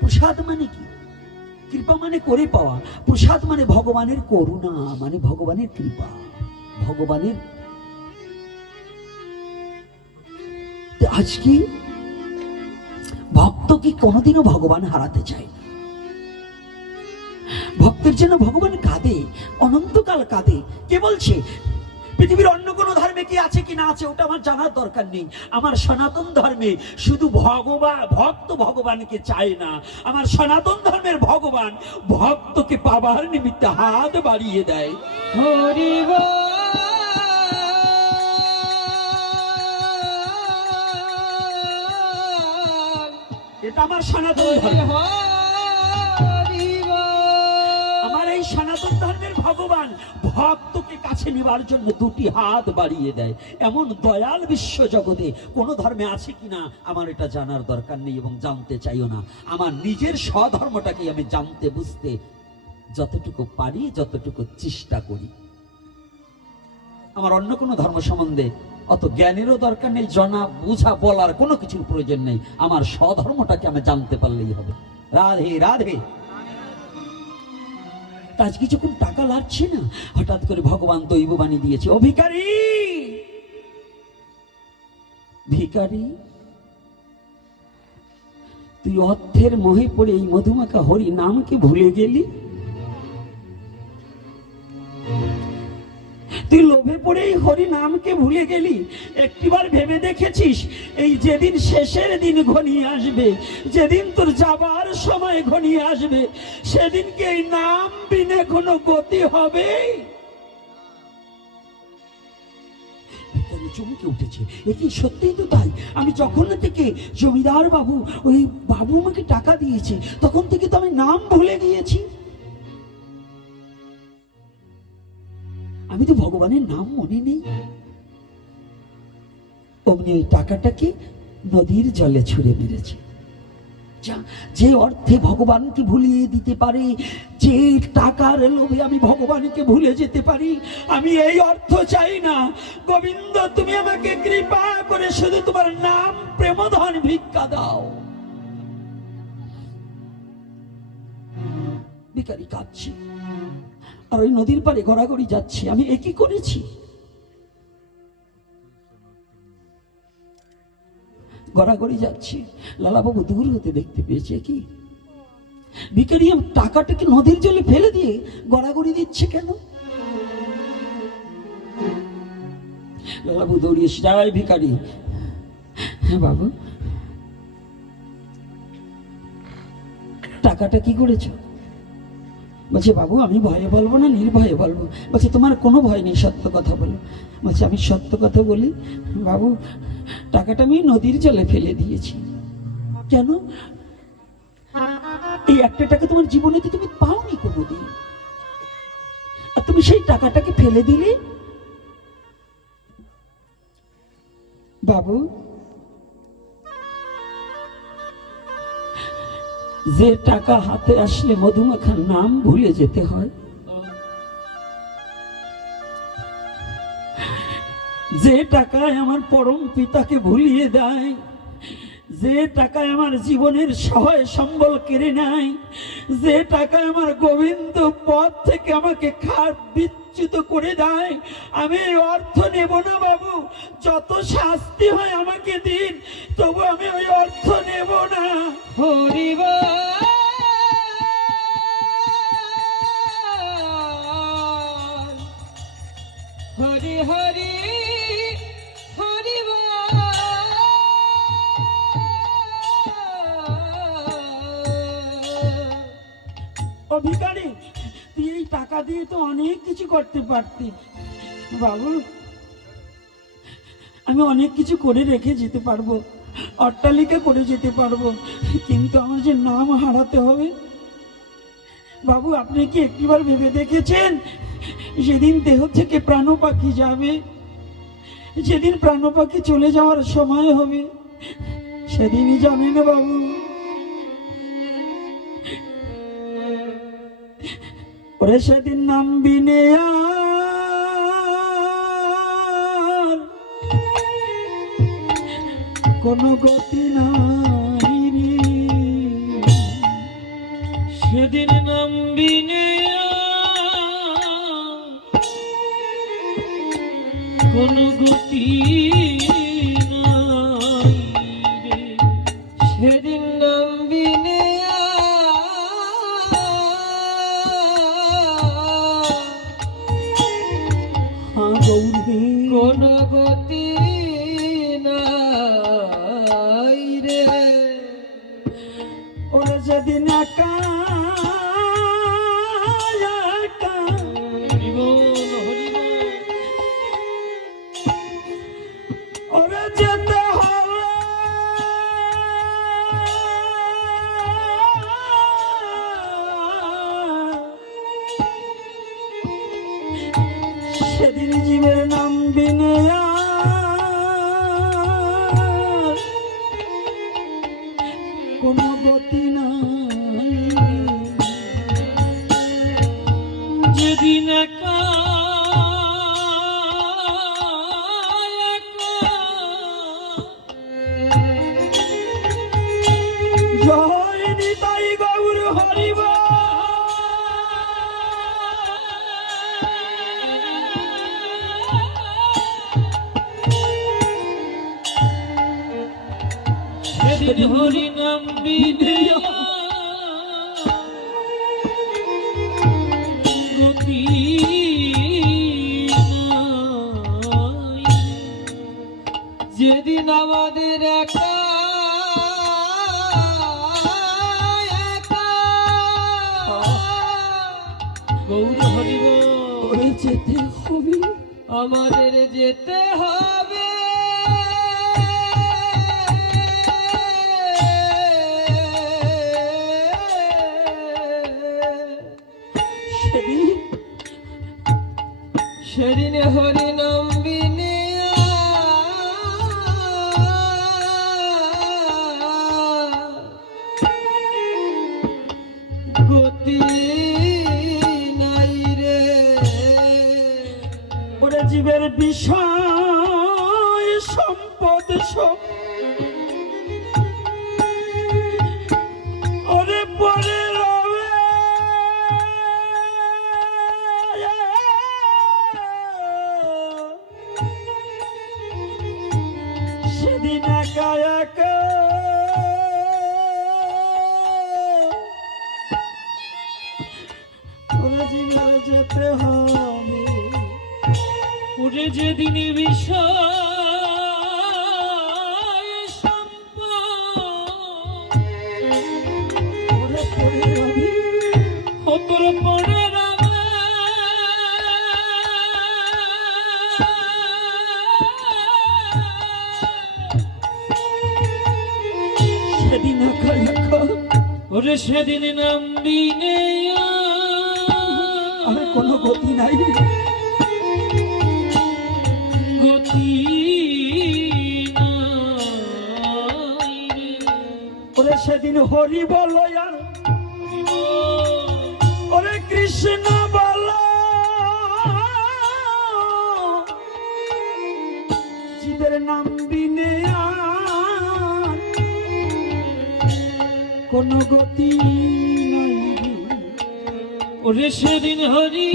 প্রসাদ মানে কি? কৃপা মানে করে পাওয়া, প্রসাদ মানে ভগবানের করুণা, মানে ভগবানের কৃপা, ভগবানের। আজকে ভক্ত কি কোনোদিনও ভগবান হারাতে চায় না। ভক্তের জন্য ভগবান কাঁদে, অনন্তকাল কাঁদে। কে বলছে? পৃথিবীর অন্য কোনো ধর্মে কি আছে কি না আছে ওটা আমার জানার দরকার নেই। আমার সনাতন ধর্মে শুধু ভক্ত ভগবানকে চায় না, আমার সনাতন ধর্মের ভগবান ভক্তকে পাবার নিমিত্তে হাত বাড়িয়ে দেয়। হরি বল। এটা আমার সনাতন ধর্ম। আমার এই সনাতন ধর্মের ভগবান ভক্তকে কাছে নেবার জন্য দুটি হাত বাড়িয়ে দেয়। এমন দয়াল বিশ্ব জগতে কোন ধর্মে আছে কিনা আমার এটা জানার দরকার নেই এবং জানতে চাইও না। আমার নিজের স্বধর্মটাকে আমি জানতে বুঝতে যতটুকু পারি, যতটুকু চেষ্টা করি। আমার অন্য কোনো ধর্ম সম্বন্ধে অত জ্ঞানেরও দরকার নেই, জানা বুঝা বলার কোনো কিছুর প্রয়োজন নেই। আমার স্বধর্মটাকে আমি জানতে পারলেই হবে। রাধে রাধে। আজকে যখন টাকা লাগছে না, হঠাৎ করে ভগবান দৈববাণী দিয়েছে, ও ভিখারি, ভিখারি, তুই অর্থের মোহে পড়ে এই মধুমাখা হরি নামকে ভুলে গেলি। তুই লোভে পড়ে এই হরি নামকে ভুলে গেলি। একটিবার ভেবে দেখেছিস এই যেদিন শেষের দিন ঘনিয়ে আসবে, যেদিন তোর যাবার সময় ঘনিয়ে আসবে, সেদিনকে এই নাম বিনে কোনো গতি হবে? চমকে উঠেছে, এ কি সত্যিই তো তাই। আমি যখন থেকে জমিদার বাবু, ওই বাবু আমাকে টাকা দিয়েছে, তখন থেকে তো আমি নাম ভুলে গিয়েছি। আমি তো ভগবানের নাম মনে নেই। অমনি ওই টাকাটাকে নদীর জলে ছুঁড়ে মেরেছে। যে অর্থে ভগবানকে ভুলিয়ে দিতে পারে, যে টাকার লোভে আমি ভগবানকে ভুলে যেতে পারি, আমি এই অর্থ চাই না। গোবিন্দ, তুমি আমাকে কৃপা করে শুধু তোমার নাম প্রেমধন ভিক্ষা দাও। ভিখারি কাঁদছে আর ওই নদীর পাড়ে গড়াগড়ি যাচ্ছে। আমি একই করেছি। গড়াগড়ি যাচ্ছে, লালাবাবু দূর হতে দেখতে পেয়েছে কি ভিখারি টাকাটাকে নদীর জলে ফেলে দিয়ে গড়াগড়ি দিচ্ছে কেন? লালাবাবু দৌড়িয়ে যায়, ভিখারি, হ্যাঁ বাবু, টাকাটা কি করেছো? বলছে, বাবু আমি ভয়ে বলবো না নির্ভয়ে বলবো। বলছে, তোমার কোনো ভয় নেই, সত্য কথা বলো। বলছে, আমি সত্য কথা বলি বাবু, টাকাটা আমি নদীর জলে ফেলে দিয়েছি। কেন? এই একটা টাকা তোমার জীবনেতে তুমি পাওনি কোনোদিন, আর তুমি সেই টাকাটাকে ফেলে দিলে। বাবু, যে টাকা হাতে আসলে মধুমাখার নাম ভুলে যেতে হয়, যে টাকায় আমার পরম পিতাকে ভুলিয়ে দেয়, যে টাকায় আমার জীবনের সহায় সম্বল কেড়ে নেয়, যে টাকায় আমার গোবিন্দ পথ থেকে আমাকে খাট বিচ্যুত করে দেয়, আমি এই অর্থ নেব না বাবু। যত শাস্তি হয় আমাকে দিন, তবু আমি ওই অর্থ নেব না। হরিব হরি হরি হরিব ও ভিখারি, তুই এই টাকা দিয়ে তো অনেক কিছু করতে পারতি বাবু। আমি অনেক কিছু করে রেখে যেতে পারবো, অট্টালিকা করে যেতে পারবো, কিন্তু আমার যে নাম হারাতে হবে। বাবু, আপনি কি একটিবার ভেবে দেখেছেন যেদিন দেহ থেকে প্রাণ পাখি যাবে, যেদিন প্রাণ পাখি চলে যাওয়ার সময় হবে, সেদিনই জানেন বাবু ওরে সেদিন নামবি নে আর কোনো গতি নাই রে, সেদিন নামবি নে কোন গতি নাই রে, সেদিন নামবি নে হ্যাঁ গৌরী, কোন গতি নাই রে, ওরে যেদিন একা একা হরিবোল হরিবোল ওরে যেতে হবে, সেদিন জীবের নাম বিনে আর কোনো গতি নাই, যেদিন একা একা জয় নিতাই গৌর হরিব। সেদিন হরি নাম বিনে গতি নাই, যেদিন আমাদের একা একা গৌর হরিব ওরে যেতে হবে, আমাদের যেতে হবে, সেদিন সেদিন হরি নাম বিনে গতি নাই রে, ওরে জীবের বিষয় সম্পদ সব ওরে পরে রবে, সেদিন একা একা ওরে জীবের যেতে হবে, ওরে যেদিন বিষয় সম্পদ ওরে পরে রবে, ও তোর পরে রবে, সেদিন একা একা ওরে সেদিন নামবি নে আর কোনো গতি নাই, গতি নাই রে, ওরে সেদিন হরি বল আর ওরে কৃষ্ণ বল, জীবের নাম বিনে আর কোনো গতি নাই রে। ওরে সেদিন হরি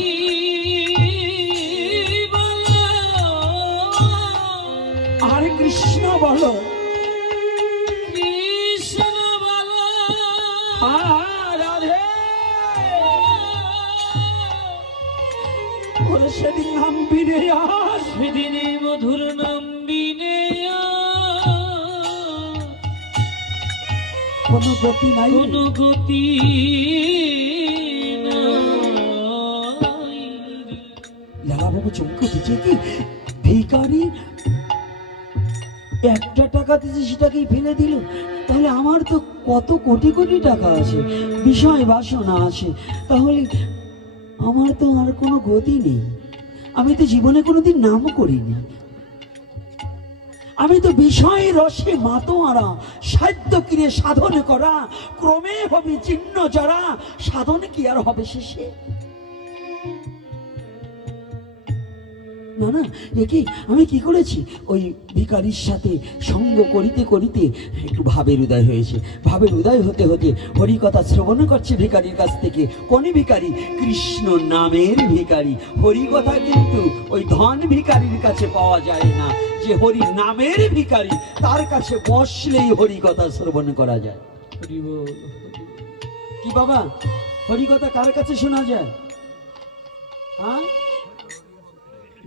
বলো, আরে কৃষ্ণ বলো, কৃষ্ণ বলো, রাধে। ওরে সেদিন নামবি রে আর, সেদিনে মধুর নামবিনে কোনো গতি নাই রে। কোনো গতি নাই রে। লালাবাবু চমকে দিচ্ছে কি, ভিখারি একটা টাকা দিয়েছে সেটাকেই ফেলে দিল। তাহলে আমার তো কত কোটি কোটি টাকা আছে, বিষয় বাসনা আছে, তাহলে আমার তো আর কোনো গতি নেই। আমি তো জীবনে কোনোদিন নামও করিনি, আমি তো বিষয় রসে মাতোয়ারা, সাধ্য ক্রিয়ে সাধন করা, ক্রমে হবে চিহ্ন যারা, সাধন কি আর হবে শেষে? না না, একে আমি কি করেছি, ওই ভিখারির সাথে সঙ্গ করিতে করিতে একটু ভাবের উদয় হয়েছে। ভাবের উদয় হতে হতে হরি কথা শ্রবণ করছে ভিখারির কাছ থেকে। কোন ভিখারি? কৃষ্ণ নামের ভিখারি। হরি কথা কিন্তু ওই ধন ভিখারির কাছে পাওয়া যায় না, যে হরি নামের ভিখারি তার কাছে বসলেই হরি কথা শ্রবণ করা যায়। হরি বল, কি বাবা, হরি কথা কার কাছে শোনা যায়? হ্যাঁ,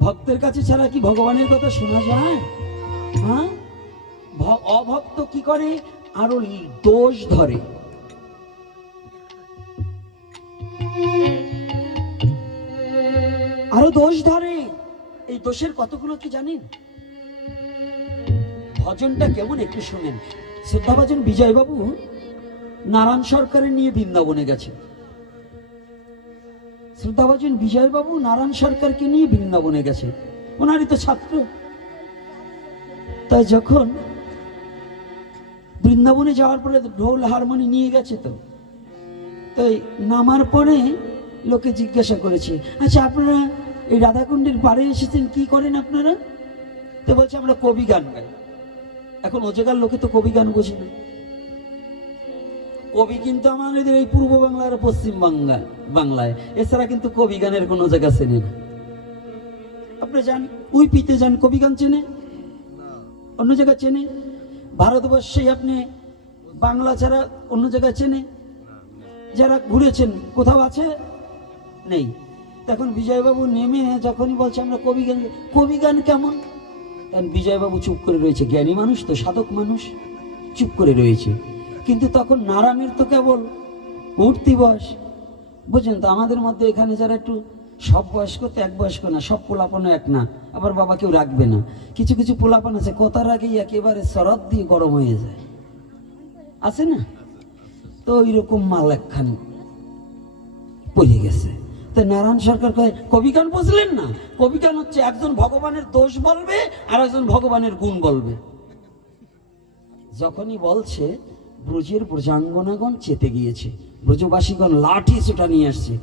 ভক্তের কাছে ছাড়া কি ভগবানের কথা শোনা যায়? হ্যাঁ, অভক্ত কি করে? আরো দোষ ধরে। আরো দোষ ধরে। এই দোষের কতগুলো কি জানেন? ভজনটা কেমন একটু শোনেন। শ্রদ্ধাভাজন বিজয়বাবু নারায়ণ সরকারের নিয়ে বৃন্দাবনে গেছে। শ্রদ্ধাভাজন বিজয়বাবু নারায়ণ সরকারকে নিয়ে বৃন্দাবনে গেছে, ওনারই তো ছাত্র। তাই যখন বৃন্দাবনে যাওয়ার পরে ঢোল হারমোনি নিয়ে গেছে, তো তাই নামার পরে লোকে জিজ্ঞাসা করেছে, আচ্ছা আপনারা এই রাধাকুণ্ডের পাড়ে এসেছেন, কি করেন আপনারা? তো বলছে আমরা কবি গান গাই। এখন ওজেকার লোকে তো কবি গান বোঝে না। কবি কিন্তু আমাদের এই পূর্ব বাংলার পশ্চিম বাংলায়, এছাড়া কিন্তু কবি গানের কোনো জায়গা চেনে না। আপনি যান উইপিতে যান, কবি গান চেনে? অন্য জায়গা চেনে? ভারতবর্ষে আপনি বাংলা ছাড়া অন্য জায়গায় চেনে? যারা ঘুরেছেন কোথাও আছে? নেই। তখন বিজয়বাবু নেমে যখনই বলছে আমরা কবি গান, কবি গান কেমন? তখন বিজয়বাবু চুপ করে রয়েছে, জ্ঞানী মানুষ তো, সাধক মানুষ, চুপ করে রয়েছে। কিন্তু তখন নারায়ণের তো কেবল উঠতি বয়স, বুঝলেন তো? আমাদের মধ্যে এখানে যারা একটু সব বয়স্ক তো এক বয়স্ক না, সব পোলাপানও এক না, আবার বাবা কেউ রাখবে না। কিছু কিছু পোলাপান আছে কথার আগেই একেবারে শরৎ দিয়ে গরম হয়ে যায়, আছে না? তো ওইরকম মাল একখান পড়ে গেছে। তো নারায়ণ সরকার কয় কবি গান বুঝলেন না? কবি গান হচ্ছে একজন ভগবানের দোষ বলবে আর একজন ভগবানের গুণ বলবে। যখনই বলছে, ব্রজের ব্রজাঙ্গনাগণ চেতে গিয়েছে, ব্রজবাসীগণ লাঠি সোটা নিয়ে আসছে,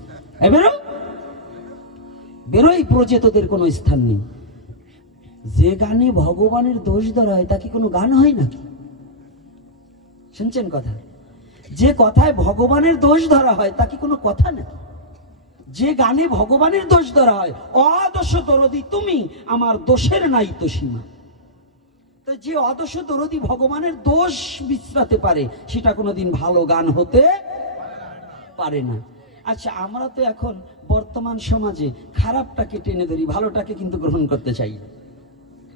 বেরো বেরোই, ব্রজে তোদের কোনো স্থান নেই। যে গানে ভগবানের দোষ ধরা হয় তা কি কোনো গান হয় নাকি? শুনছেন কথা? যে কথায় ভগবানের দোষ ধরা হয় তা কি কোনো কথা নাকি? যে গানে ভগবানের দোষ ধরা হয়, অদোষ দরদি তুমি, আমার দোষের নাই তো সীমা। তো যে অদোষ দরদি ভগবানের দোষ বিশ্রাতে পারে, সেটা কোনোদিন ভালো গান হতে পারে না। আচ্ছা, আমরা তো এখন বর্তমান সমাজে খারাপটাকে টেনে ধরি, ভালোটাকে কিন্তু গ্রহণ করতে চাই না।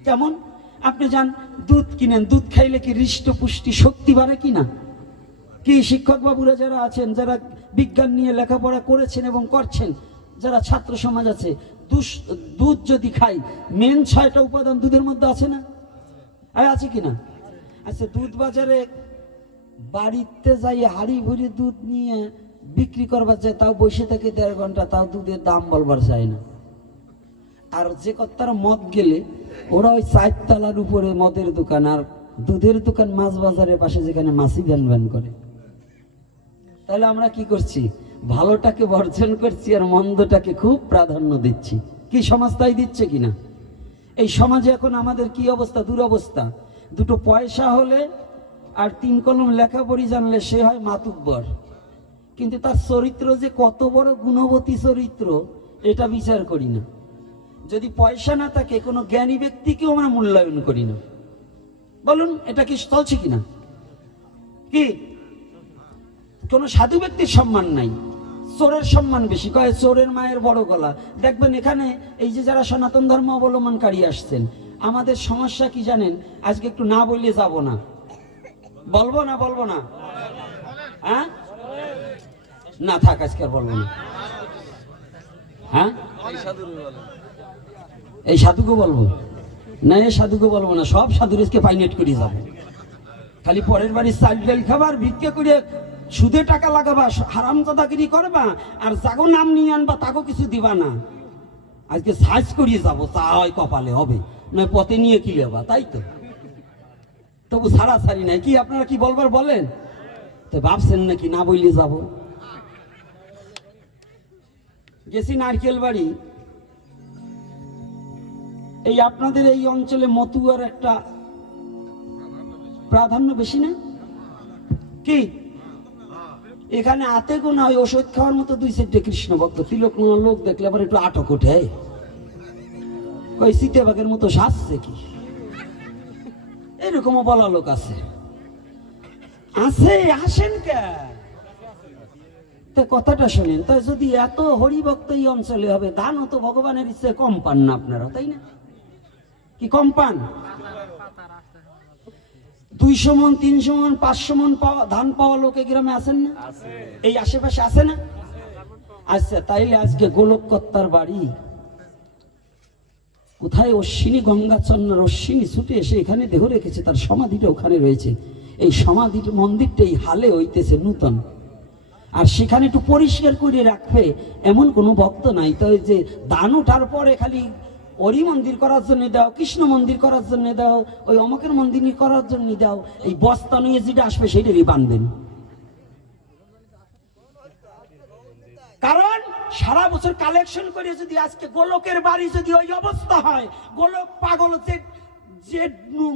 কেমন? আপনি যান দুধ কিনেন, দুধ খাইলে কি হৃষ্ট পুষ্টি শক্তি বাড়ে কিনা? কি শিক্ষক বাবুরা যারা আছেন, যারা বিজ্ঞান নিয়ে লেখাপড়া করেছেন এবং করছেন, যারা ছাত্র সমাজ আছে, দুধ যদি খাই, মেন 6টা উপাদান দুধের মধ্যে আছে না? আছে কিনা? আচ্ছা, দুধ বাজারে বাড়িতে যাই হাড়ি ভরি দুধ নিয়ে বিক্রি করবার যায়, তাও বসে থেকে 1.5 ঘন্টা, তাও দুধের দাম বলবার চায় না। আর যে কর্তারা মদ গেলে, ওরা ওই 4 তলার উপরে মদের দোকান আর দুধের দোকান মাছ বাজারের পাশে, যেখানে মাছি ভ্যান ভ্যান করে। তাহলে আমরা কি করছি? ভালোটাকে বর্জন করছি আর মন্দটাকে খুব প্রাধান্য দিচ্ছি। কি সমাজ তাই দিচ্ছে কিনা? এই সমাজে এখন আমাদের কি অবস্থা, দুরবস্থা। দুটো পয়সা হলে আর 3 কলম লেখাপড়ি জানলে সে হয় মাতুব্বর, কিন্তু তার চরিত্র যে কত বড় গুণবতী চরিত্র এটা বিচার করি না। যদি পয়সা না থাকে কোনো জ্ঞানী ব্যক্তিকেও আমরা মূল্যায়ন করি না। বলুন এটা কি চলছে কিনা? কি কোন সাধু ব্যক্তির সম্মান নাই, চোরের সম্মান বেশি। কয় চোরের মায়ের বড় গলা। দেখবেন এখানে এই যে যারা সনাতন ধর্ম অবলম্বনকারী আসছেন, আমাদের সমস্যা কি জানেন? আজকে একটু না বললে যাব না। বলবো না হ্যাঁ, না থাক আজকে আর বলবো না। হ্যাঁ এই সাধুকে বলবো না, এই সাধুকে বলবো না, সব সাধুরেজকে পাইনেট করে যাবো। খালি পরের বাড়ির চাল ডাল খাবার, ভিক্ষে করে সুদে টাকা লাগাবা, হারামজাদাগিরি করবা, আর যাগো নাম নিয়ে আনবা তাকেও কিছু দিবা না। আজকে সাইজ করিয়ে যাবো, তা হয় কপালে হবে, নয় পথে নিয়ে কি লেবা, তাই তো। তবু ছাড়াছাড়ি নাই। কি আপনারা কি বলবার বলেন? তো ভাবছেন নাকি না বইলে যাব? গেছি নারকেল বাড়ি। এই আপনাদের এই অঞ্চলে মতুয়ার একটা প্রাধান্য বেশি না কি? এখানে আতে গোনা ওই ওষুধ খাওয়ার মতো 2-4টে কৃষ্ণ ভক্ত তিলক লোক দেখলে আবার একটু আটক ওঠে। ওই সীতাবাগের মতো সাজছে কি, এরকমও বলা লোক আছে। আসেন কে? কথাটা শোনেন। তাই যদি এত হরিভক্ত এই অঞ্চলে হবে, দানও তো ভগবানের ইচ্ছে কম পান না আপনারা, তাই না? কি কম পান? 200 মন 300 মন 500 মন ধান পাওয়া লোক এই গ্রামে আছেন না? এই আশেপাশে আছে না? আচ্ছা তাইলে আজকে গোলককর্তার বাড়ি কোথায়? অশ্বিনী গঙ্গাচন্দ্র অশ্বিনী ছুটে এসে এখানে দেহ রেখেছে, তার সমাধিটা ওখানে রয়েছে। এই সমাধির মন্দিরটা এই হালে হইতেছে নূতন, আর সেখানে একটু পরিষ্কার করে রাখবে এমন কোনো ভক্ত নাই। তো যে দান ওঠার পরে খালি হরি মন্দির করার জন্য দাও, কৃষ্ণ মন্দির করার জন্য দাও, ওই অমকের মন্দির করার জন্য দাও, এই বস্তা নিয়ে যেটা আসবে সেইটারই বানবেন। কারণ সারা বছর কালেকশন করে যদি আজকে গোলকের বাড়ি যদি ওই অবস্থা হয়, গোলক পাগল যে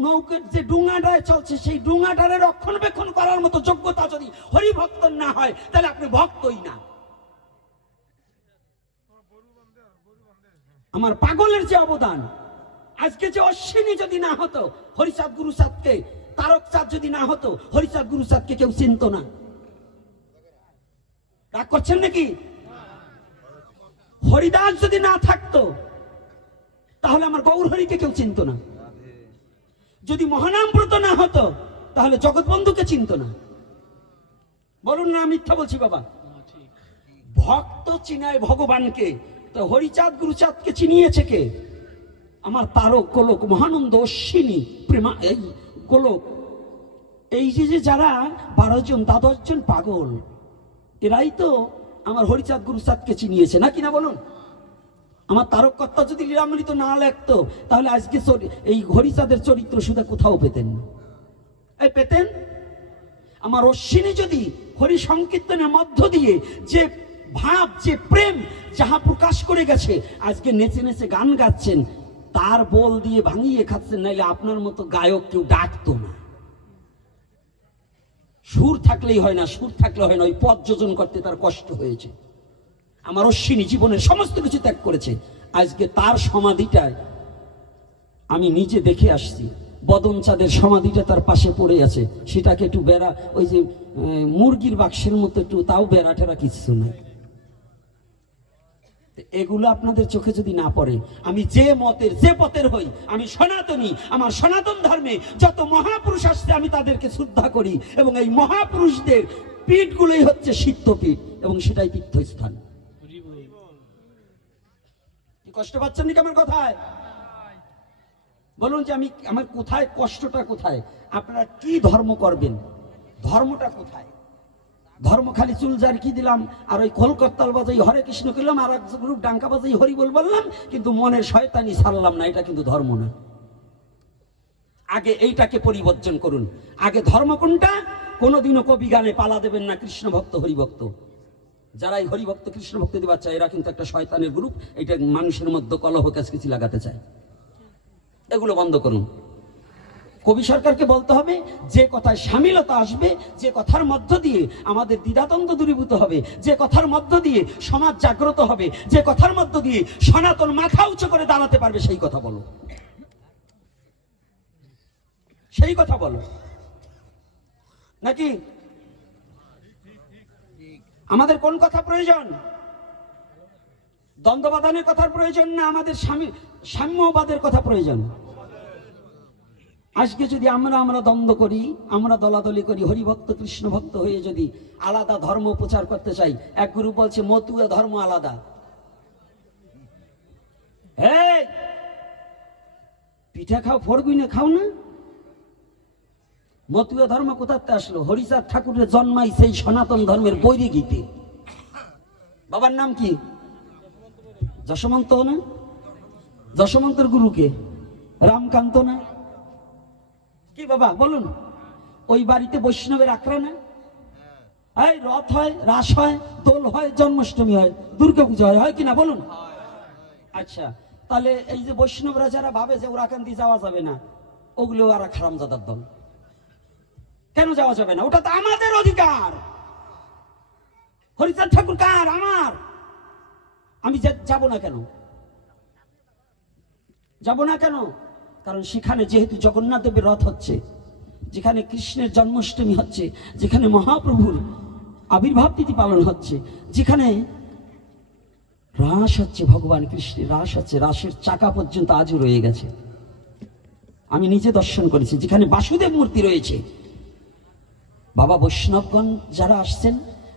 নৌকের যে ডুঙাটায় চলছে, সেই ডুঙাটারে রক্ষণাবেক্ষণ করার মতো যোগ্যতা যদি হরিভক্ত না হয়, তাহলে আপনি ভক্তই না। আমার পাগলের যে অবদান, আজকে যে অশ্বিনী যদি না হতো, হরিচাঁদ গুরুচাঁদকে, তারক চাঁদ যদি না হতো, হরিচাঁদ গুরুচাঁদকে কেউ চিনত না। রাগ করছেন নাকি? হরিদাস যদি না থাকতো তাহলে আমার গৌর হরিকে কেউ চিনত না। যদি মহানামব্রত না হতো তাহলে জগৎবন্ধুকে চিনত না। বলুন না মিথ্যা বলছি বাবা? ভক্ত চিনায় ভগবানকে, তো হরিচাঁদ গুরুচাঁদকে চিনিয়েছে কে? আমার তারক গোলক মহানন্দ অশ্বিনী প্রেমা এই গোলক, এই যে যারা 12 জন 12 জন পাগল, এরাই তো আমার হরিচাঁদ গুরুচাঁদকে চিনিয়েছে, নাকি না বলুন? আমার তারক কর্তা যদি লীলামৃত না লাগতো তাহলে আজকে এই হরিচাঁদের চরিত্র সুধা কোথাও পেতেন না। এই পেতেন। আমার অশ্বিনী যদি হরি সংকীর্তনের মধ্য দিয়ে যে ভাব, যে প্রেম যাহা প্রকাশ করে গেছে, আজকে নেচে নেচে গান গাচ্ছেন, তার বল দিয়ে ভাঙিয়ে খাচ্ছেন, নাইলে আপনার মতো গায়ক কেউ ডাকতো না। সুর থাকলেই হয় না, সুর থাকলে হয় না, ওই পদ যোজন করতে তার কষ্ট হয়েছে। আমার অশ্বিনী জীবনের সমস্ত কিছু ত্যাগ করেছে। আজকে তার সমাধিটায় আমি নিজে দেখে আসছি, বদন চাঁদের সমাধিটা তার পাশে পড়ে আছে, সেটাকে একটু বেড়া, ওই যে মুরগির বাক্সের মতো একটু, তাও বেড়া টেরা কিছু নাই। এগুলো আপনাদের চোখে যদি না পড়ে, আমি যে মতের যে পথের হই, আমি সনাতনী, আমার সনাতন ধর্মে যত মহাপুরুষ আসছে আমি তাদেরকে শ্রদ্ধা করি, এবং এই মহাপুরুষদের পীঠগুলোই হচ্ছে সিদ্ধপীঠ, এবং সেটাই তীর্থস্থান। কষ্ট পাচ্ছেন নাকি আমার কথায়? বলুন যে আমি আমার কোথায় কষ্টটা কোথায়? আপনারা কি ধর্ম করবেন? ধর্মটা কোথায়? ধর্ম খালি চুল জারকি দিলাম, আর ওই কলকত্তাল বাজাই হরে কৃষ্ণ করলাম, আর এক গ্রুপ ডাঙ্কা বাজাই হরি বল বললাম, কিন্তু মনের শয়তানি ছাড়লাম না, এটা কিন্তু ধর্ম না। আগে এইটাকে পরিবর্তন করুন। আগে ধর্ম কোনটা? কোনোদিনও কবি গানে পালা দেবেন না কৃষ্ণ ভক্ত হরিভক্ত। যারা এই হরিভক্ত কৃষ্ণ ভক্ত দিবার চায়, এরা কিন্তু একটা শয়তানের গ্রুপ, এটা মানুষের মধ্যে কলহ কাছকিছি লাগাতে চায়। এগুলো বন্ধ করুন। কবি সরকারকে বলতে হবে, যে কথায় শামিলতা আসবে, যে কথার মধ্য দিয়ে আমাদের দ্বিধাদ্বন্দ্ব দূরীভূত হবে, যে কথার মধ্য দিয়ে সমাজ জাগ্রত হবে, যে কথার মধ্য দিয়ে সনাতন মাথা উঁচু করে দাঁড়াতে পারবে, সেই কথা বলো, সেই কথা বলো। নাকি আমাদের কোন কথা প্রয়োজন? দ্বন্দ্ববাদনের কথার প্রয়োজন না আমাদের সাম্যবাদের কথা প্রয়োজন? আজকে যদি আমরা দ্বন্দ্ব করি, আমরা দলাদলি করি, হরিভক্ত কৃষ্ণ ভক্ত হয়ে যদি আলাদা ধর্ম প্রচার করতে চাই, এক গুরু বলছে মতুয়া ধর্ম আলাদা। এই পিঠা খাও, ফড়গুইনে খাও না। মতুয়া ধর্ম কোথাতে আসলো? হরিচাঁদ ঠাকুরের জন্মাই সেই সনাতন ধর্মের বৈরী গীতে। বাবার নাম কি? যশোমন্ত না? যশোমন্তর গুরুকে রামকান্ত না? কি বাবা বলুন? ওই বাড়িতে বৈষ্ণবের আখড়া না? এই রথ হয়, রাস হয়, দোল হয়, জন্মাষ্টমী হয়, দুর্গা পূজা হয়, হয় কিনা বলুন? আচ্ছা, তাহলে এই যে বৈষ্ণবরা যারা ভাবে যে ওরাকান্দি যাওয়া যাবে না, ওগুলো আর হারামজাদার দল। কেন যাওয়া যাবে না? ওটা তো আমাদের অধিকার। হরিচাঁদ ঠাকুর কার? আমার। আমি যাব না কেন? যাব না কেন? কারণ সেখানে যেহেতু জগন্নাথ দেবের রথ হচ্ছে, যেখানে কৃষ্ণের জন্মাষ্টমী হচ্ছে, যেখানে মহাপ্রভুর আবির্ভাব তিথি পালন হচ্ছে, যেখানে রাস হচ্ছে, ভগবান কৃষ্ণের রাস হচ্ছে, রাসের চাকা পর্যন্ত আজও রয়ে গেছে। আমি নিজে দর্শন করেছি, যেখানে বাসুদেব মূর্তি রয়েছে। বাবা বৈষ্ণবগণ যারা আসছেন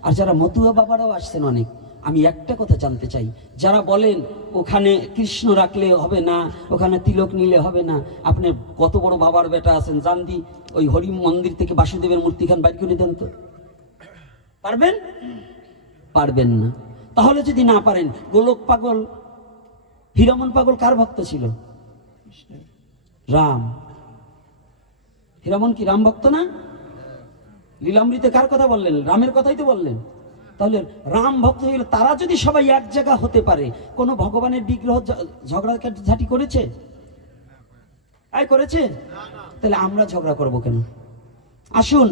আর যারা মতুয়া বাবারাও আসছেন অনেক, আমি একটা কথা জানতে চাই, যারা বলেন ওখানে কৃষ্ণ রাখলে হবে না, ওখানে তিলক নিলে হবে না, আপনি কত বড় বাবার বেটা আছেন, জানদি ওই হরি মন্দির থেকে বাসুদেবের মূর্তিখান বাইর করে দেন তো। পারবেন? পারবেন না। তাহলে যদি না পারেন, গোলক পাগল হীরামন পাগল কার ভক্ত ছিল? রাম। হীরামন কি রাম ভক্ত না? লীলামৃতে কার কথা বললেন? রামের কথাই তো বললেন। তাহলে রাম ভক্ত হইলে তারা যদি সবাই এক জায়গা হতে পারে, কোন ভগবানের বিগ্রহ ঝগড়াঝাটি করেছে? করেছে? তাহলে আমরা ঝগড়া করব কেন? আসুন,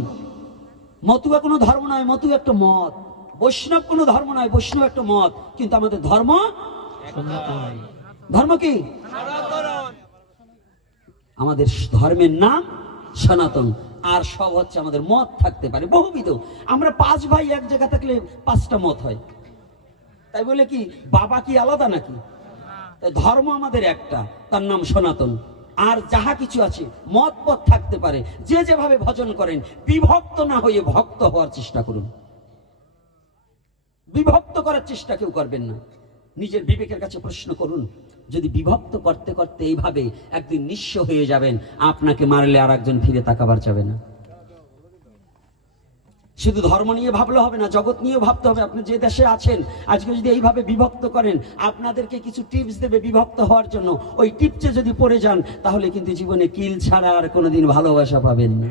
মতুয়া কোনো ধর্ম নয়, মতুয়া একটা মত। বৈষ্ণব কোনো ধর্ম নয়, বৈষ্ণব একটা মত। কিন্তু আমাদের ধর্ম, ধর্ম কি? আমাদের ধর্মের নাম সনাতন। আর সব হচ্ছে আমাদের মত থাকতে পারে বহুবিধ। আমরা 5 ভাই এক জায়গা থাকলে 5টা মত হয়, তাই বলে কি বাবা কি আলাদা নাকি? ধর্ম আমাদের একটা, তার নাম সনাতন। আর যাহা কিছু আছে মত পথ থাকতে পারে, যে যেভাবে ভজন করেন, বিভক্ত না হয়ে ভক্ত হওয়ার চেষ্টা করুন। বিভক্ত করার চেষ্টা কেউ করবেন না। নিজের বিবেকের কাছে প্রশ্ন করুন, যদি বিভক্ত করতে করতে এইভাবে একদিন নিঃস্ব হয়ে যাবেন, আপনাকে মারলে আর একজন ফিরে তাকাবার যাবে না। শুধু ধর্ম নিয়ে ভাবলে হবে না, জগৎ নিয়েও ভাবতে হবে। আপনি যে দেশে আছেন আজকে যদি এইভাবে বিভক্ত করেন, আপনাদেরকে কিছু টিপস দেবে বিভক্ত হওয়ার জন্য। ওই টিপসে যদি পড়ে যান, তাহলে কিন্তু জীবনে কিল ছাড়া আর কোনোদিন ভালোবাসা পাবেন না।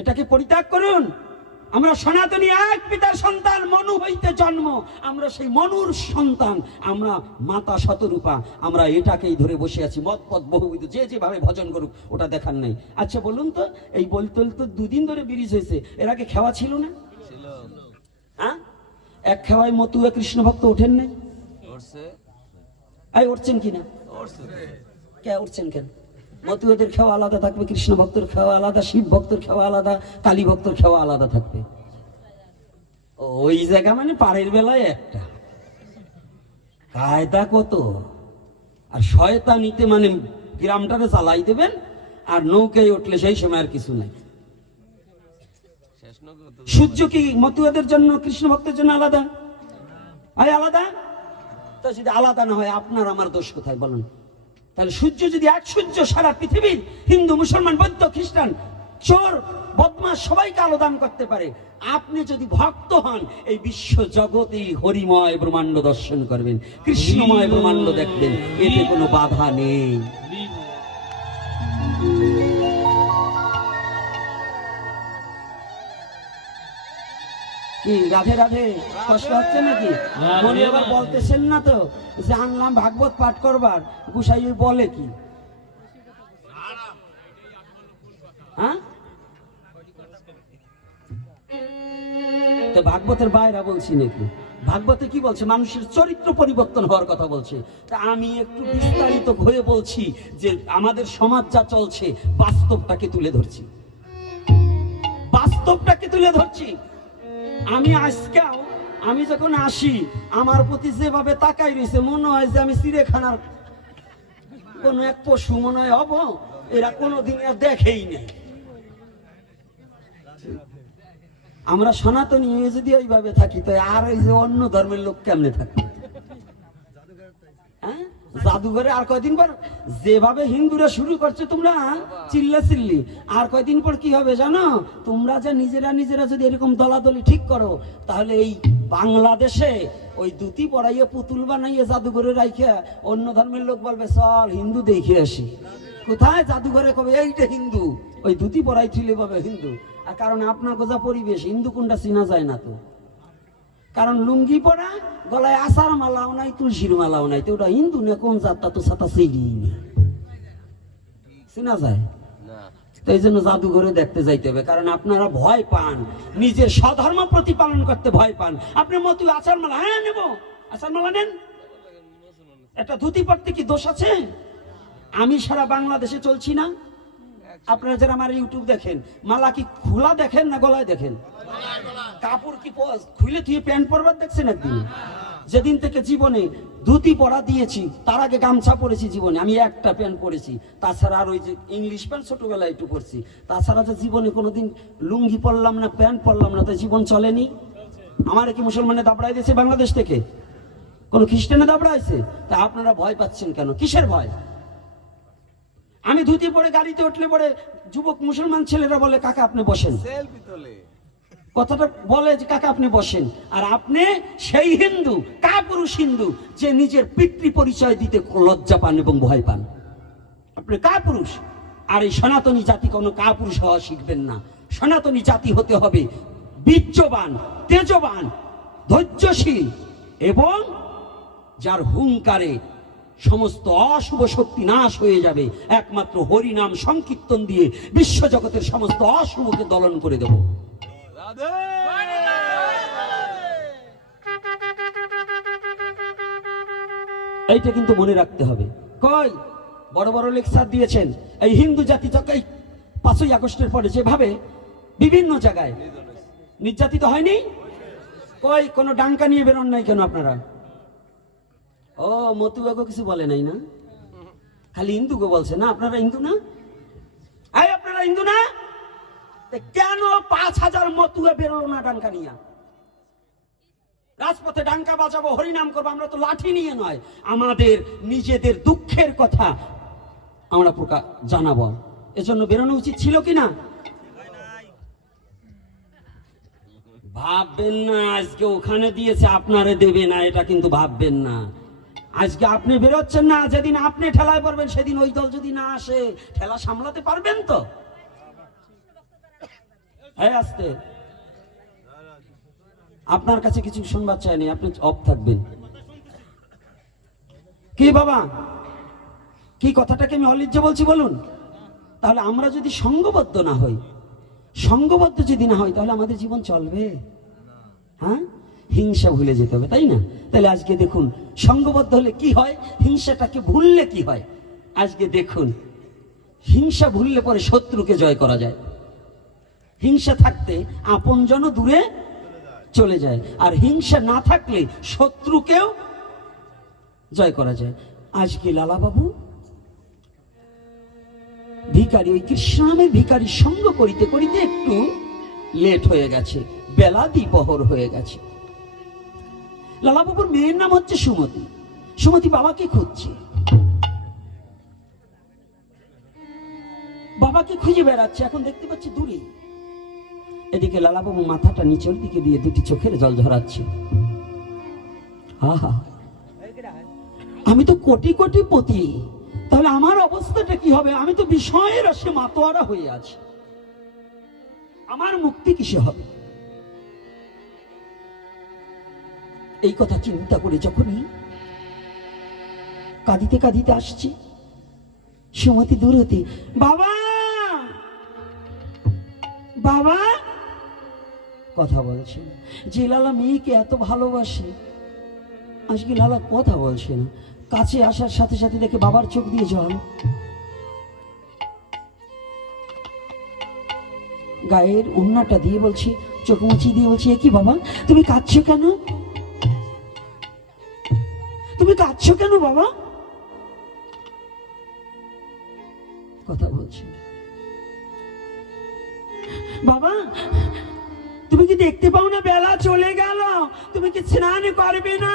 এটাকে পরিত্যাগ করুন। আমরা সনাতনী এক পিতার সন্তান, মনু হইতে জন্ম। আমরা সেই মনুর সন্তান, আমরা মাতা শতরূপা। আমরা এটাকেই ধরে বসে আছি। মত পথ বহুবিধ, যে যেভাবে ভজন করুক, ওটা দেখার নেই। আচ্ছা বলুন তো, এই বলতে তো 2 দিন ধরে ব্রিজ হয়েছে, এর আগে খেওয়া ছিল না? হ্যাঁ, এক খেওয়ায় মতুয়া কৃষ্ণ ভক্ত ওঠেন নাই? উঠছেন কিনা? কে উঠছেন কেন? মতুয়াদের খাওয়া আলাদা থাকবে, কৃষ্ণ ভক্তের খাওয়া আলাদা, শিব ভক্তের খাওয়া আলাদা, কালী ভক্তের খাওয়া আলাদা থাকবে। ওই জায়গা মানে পাড়ের বেলায় একটা কায়দা কত। আর শয়তানিতে মানে গ্রামটারে চালাই দেবেন, আর নৌকায় উঠলে সেই সময় আর কিছু নাই। সূর্য কি মতুয়াদের জন্য কৃষ্ণ ভক্তের জন্য আলাদা? আলাদা? তা যদি আলাদা না হয়, আপনার আমার দোষ কোথায় বলুন? তাহলে সূর্য যদি এক সূর্য সারা পৃথিবীর হিন্দু, মুসলমান, বৌদ্ধ, খ্রিস্টান, চোর, বদমাশ সবাইকে আলো দান করতে পারে, আপনি যদি ভক্ত হন, এই বিশ্ব জগতেই হরিময় ব্রহ্মাণ্ড দর্শন করবেন, কৃষ্ণময় ব্রহ্মাণ্ড দেখবেন, এতে কোনো বাধা নেই। কি রাধে রাধে কষ্ট হচ্ছে নাকি? রাধে মনে এবার রাধে। বলতেছেন না তো যে আনলাম ভাগবত পাঠ করবার, গুসাই ওই বলে কি? হ্যাঁ, তো ভাগবতের বাইরা বলছি নাকি? ভাগবতে কি বলছে? মানুষের চরিত্র পরিবর্তন হওয়ার কথা বলছে। তা আমি একটু বিস্তারিত হয়ে বলছি যে আমাদের সমাজ যা চলছে, বাস্তবটাকে তুলে ধরছি, বাস্তবটাকে তুলে ধরছি। আমি আজকেও, আমি যখন আসি, আমার প্রতি যেভাবে তাকাই রয়েছে, মনে হয় যে আমি চিড়িয়াখানার কোন এক পশু মনে হয় হব। এরা কোনোদিন আর দেখেই নেই। আমরা সনাতনী হয়ে যদি ওইভাবে থাকি, তো আর ওই যে অন্য ধর্মের লোক কেমনে থাকবে? হ্যাঁ, জাদুঘরে আর কয়দিন পর যেভাবে হিন্দুরা শুরু করছে তোমরা চিল্লা চিল্লি, আর কয়দিন পর কি হবে জানো? তোমরা যে নিজেরা নিজেরা যদি এরকম দলাদলি ঠিক করো, তাহলে এই বাংলাদেশে ওই ধুতি পরাইয়ে পুতুল বানাইয়ে জাদুঘরে রাইখে অন্য ধর্মের লোক বলবে চল হিন্দু দেখে আসি। কোথায় জাদুঘরে কবে এইটা হিন্দু, ওই ধুতি পরাই ছিলে পাবে হিন্দু। আর কারণ আপনার গোজা পরিবেশ, হিন্দু কোনটা চিনা যায় না তো। কারণ লুঙ্গি পরা, গলায় আসার মালাও নাই, তুলসীর মালাও নাই, তো ওটা হিন্দু না কোন জাতটা তো সাতা চিনি চিনা যায় না। তো এই জন্য জাদুঘরে দেখতে যাইতে হবে, কারণ আপনারা ভয় পান, নিজের স্বধর্ম প্রতিপালন করতে ভয় পান। আপনি মতো আচার মালা, হ্যাঁ নেব, আচার মালা নেন। একটা ধুতি পরতে কি দোষ আছে? আমি সারা বাংলাদেশে চলছি না। আপনারা যারা আমার ইউটিউব দেখেন, মালা কি খোলা দেখেন না গলায় দেখেন? কাপড় কি খুলে তুই প্যান্ট পরবার দেখছেন একদিন? যেদিন থেকে জীবনে ধুতি পরা দিয়েছি, তার আগে গামছা পরেছি জীবনে, আমি একটা প্যান্ট পরেছি। তাছাড়া আর ওই যে ইংলিশ প্যান্ট ছোটবেলায় একটু পরছি। তাছাড়া যে জীবনে কোনোদিন লুঙ্গি পরলাম না, প্যান্ট পরলাম না, তো জীবন চলেনি। আমার কি মুসলমানে দাবড়াই দিয়েছে বাংলাদেশ থেকে? কোন খ্রিস্টানে দাবড়াইছে? তা আপনারা ভয় পাচ্ছেন কেন? কিসের ভয়? আমি ধুতি পরে গাড়িতে উঠলে পরে যুবক মুসলমান ছেলেরা বলে কাকা আপনি বসেন, কথাটা বলে যে কাকা আপনি বসেন। আর আপনি সেই হিন্দু, কাপুরুষ হিন্দু, যে নিজের পিতৃ পরিচয় দিতে লজ্জা পান এবং ভয় পান। আপনি কাপুরুষ। আর এই সনাতনী জাতি কোনো কাপুরুষ হওয়া শিখবেন না। সনাতনী জাতি হতে হবে বীর্যবান, তেজবান, ধৈর্যশীল এবং যার হুঙ্কারে সমস্ত অশুভ শক্তি নাশ হয়ে যাবে। একমাত্র হরিনাম সংকীর্তন দিয়ে বিশ্বজগতের সমস্ত অশুভকে দলন করে দেব। এইটা কিন্তু মনে রাখতে হবে। কই বড় বড় লেকচার দিয়েছেন এই হিন্দু জাতি যখন 5ই আগস্টের পরে যেভাবে বিভিন্ন জায়গায় নির্যাতিত হয়নি, কই কোনো ডাঙ্কা নিয়ে বেরোন নাই কেন আপনারা? ও মতুয়াকে কিছু বলে নাই না, খালি হিন্দুকে বলছে না। আপনারা হিন্দু না? এই আপনারা হিন্দু না? কেন 5000 মতুয়া বেরোলো না ডাঙ্কা নিয়ে? রাজপথে ডাঙ্কা বাজাবো, হরিনাম করবো, আমরা তো লাঠি নিয়ে নয়, আমাদের নিজেদের দুঃখের কথা আমরা জানাবো। এজন্য বেরোনো উচিত ছিল কিনা? ভাববেন না আজকে ওখানে দিয়েছে আপনারে দেবে না, এটা কিন্তু ভাববেন না। আজকে আপনি বেরোচ্ছেন না, যেদিন আপনি ঠেলায় পড়বেন সেদিন ওই দল যদি না আসে, ঠেলা সামলাতে পারবেন তো? আসতে আপনার কাছে কিছু শুনবার চাইনি, আপনি অফ থাকবেন। কি বাবা, কি কথাটাকে আমি অলিজ্জ বলছি বলুন? তাহলে আমরা যদি সঙ্গবদ্ধ না হই, সঙ্গবদ্ধ যদি না হয়, তাহলে আমাদের জীবন চলবে? হ্যাঁ, হিংসা ভুলে যেতে হবে, তাই না? তাহলে আজকে দেখুন সঙ্গবদ্ধ হলে কি হয়, হিংসাটাকে ভুললে কি হয়। আজকে দেখুন হিংসা ভুললে পরে শত্রুকে জয় করা যায়। হিংসা থাকতে আপনজন দূরে চলে যায়, আর হিংসা না থাকলে শত্রুকেও জয় করা যায়। আজকে লালা বাবু ভিখারি, ওই কৃষ্ণ নামে ভিখারি সঙ্গ করিতে করিতে একটু লেট হয়ে গেছে, বেলা দ্বিপহর হয়ে গেছে। লালাবাবুর মেয়ের নাম হচ্ছে সুমতি। সুমতি বাবাকে খুঁজছে, বাবাকে খুঁজে বেড়াচ্ছে, এখন দেখতে পাচ্ছি দূরে। এদিকে লালাবাবু মাথাটা নিচের দিকে দিয়ে দুটি চোখের জল ঝরাচ্ছে। আহা, আমি তো কোটি কোটি পতি, তাহলে আমার অবস্থাটা কি হবে? আমি তো বিষয়ের আসে মাতোয়ারা হয়ে আছি, আমার মুক্তি কিসে হবে? এই কথা চিন্তা করে যখনই কাঁদিতে কাঁদিতে আসছি, সুমতি দূর হতে, বাবা বাবা কথা বলছে না। যে লালা মেয়েকে এত ভালোবাসে, আজকে লালা কথা বলছে না। কাছে আসার সাথে সাথে দেখে বাবার চোখ দিয়ে জল, গায়ের ওড়নাটা দিয়ে বলছি, চোখ মুচি দিয়ে বলছি, এ কি বাবা, তুমি কাঁদছো কেন? তুমি কাঁদছো কেন বাবা? কথা বলছি, বাবা তুমি কি দেখতে পাও না বেলা চলে গেল? তুমি কি স্নান করবে না?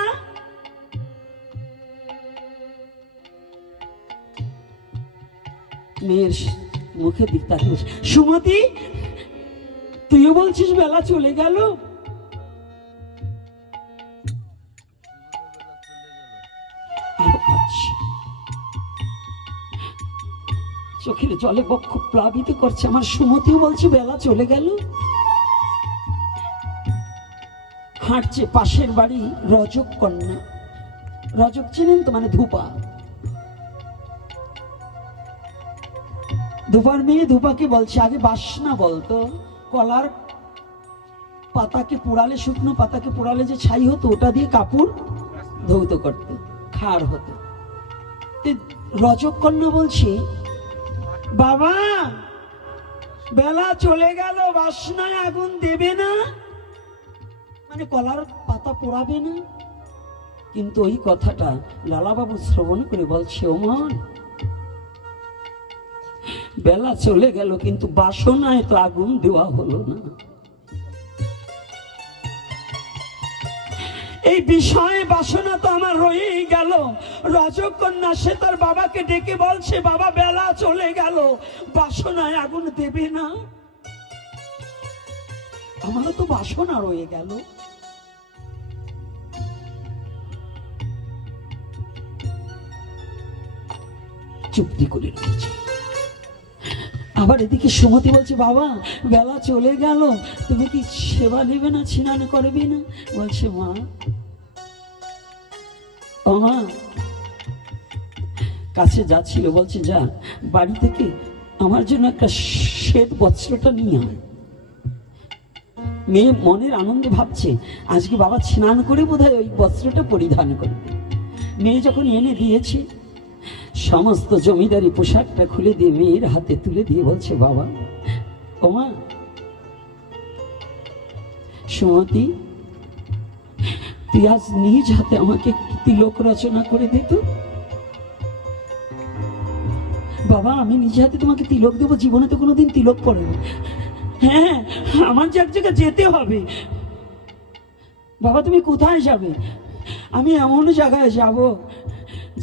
মেয়ের মুখের দিক তাকিয়ে বলছে, সুমতি তুইও বলছিস বেলা চলে গেল? চোখের জলে বক্ষ প্লাবিত করছে আমার। সুমতিও বলছে বেলা চলে গেল। হাঁটছে পাশের বাড়ি রজক কন্যা। রজক চেনেন তো, মানে ধূপা। ধূপার মেয়ে ধূপাকে বলছে, আগে বাসনা বলতো, কলার পাতাকে পোড়ালে, শুকনো পাতাকে পোড়ালে যে ছাই হতো, ওটা দিয়ে কাপড় ধৌত করতো, খাড় হতো। রজক কন্যা বলছে, বাবা বেলা চলে গেল, বাসনায় আগুন দেবে না? মানে কলার পাতা পোড়াবে না? কিন্তু ওই কথাটা লালাবাবু শ্রবণ করে বলছে, ও মন, বেলা চলে গেল কিন্তু বাসনায় তো আগুন দেওয়া হলো না। এই বিষয়ে বাসনা তো আমার রয়েই গেল। রজকন্যা সে তার বাবাকে ডেকে বলছে, বাবা বেলা চলে গেল, বাসনায় আগুন দেবে না? আমারও তো বাসনা রয়ে গেল। চুপটি করে রয়েছে। আবার এদিকে সুমতি বলছে, বাবা বেলা চলে গেল, তুমি কি সেবা নেবে না, স্নান করবে না? বলছে, মা ও মা, কাছে যাচ্ছিল, বলছে যা বাড়ি থেকে আমার জন্য একটা শ্বেত বস্ত্রটা নিয়ে আয়। মেয়ে মনের আনন্দে ভাবছে, আজকে বাবা স্নান করে বোধহয় ওই বস্ত্রটা পরিধান করবে। মেয়ে যখন এনে দিয়েছে, সমস্ত জমিদারি পোশাকটা খুলে দিয়ে মেয়ের হাতে তুলে দিয়ে বলছে, বাবা ও মা, সুমতি তুই আজ নিজ হাতে আমাকে তিলক রচনা করে দিত। বাবা আমি নিজ হাতে তোমাকে তিলক দেবো, জীবনে তো কোনোদিন তিলক পড়ে না। হ্যাঁ আমার যে এক জায়গায় যেতে হবে। বাবা তুমি কোথায় যাবে? আমি এমন জায়গায় যাব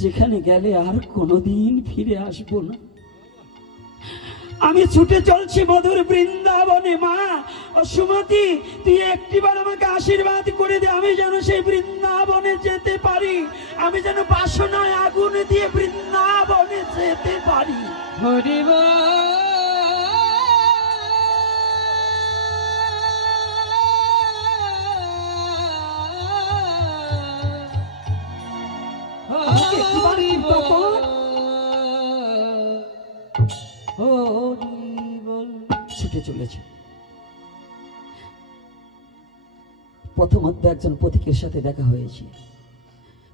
যেখানে গেলে আর কোনোদিন ফিরে আসবো না। আমি ছুটে চলছি মধুর বৃন্দাবনে। মা ও সুমতি তুই একটিবার আমাকে আশীর্বাদ করে দে, আমি যেন সেই বৃন্দাবনে যেতে পারি, আমি যেন বাসনায় আগুন দিয়ে বৃন্দাবনে যেতে পারি। হরিব ছুটে চলেছে। প্রথমত একজন পথিকের সাথে দেখা হয়েছে।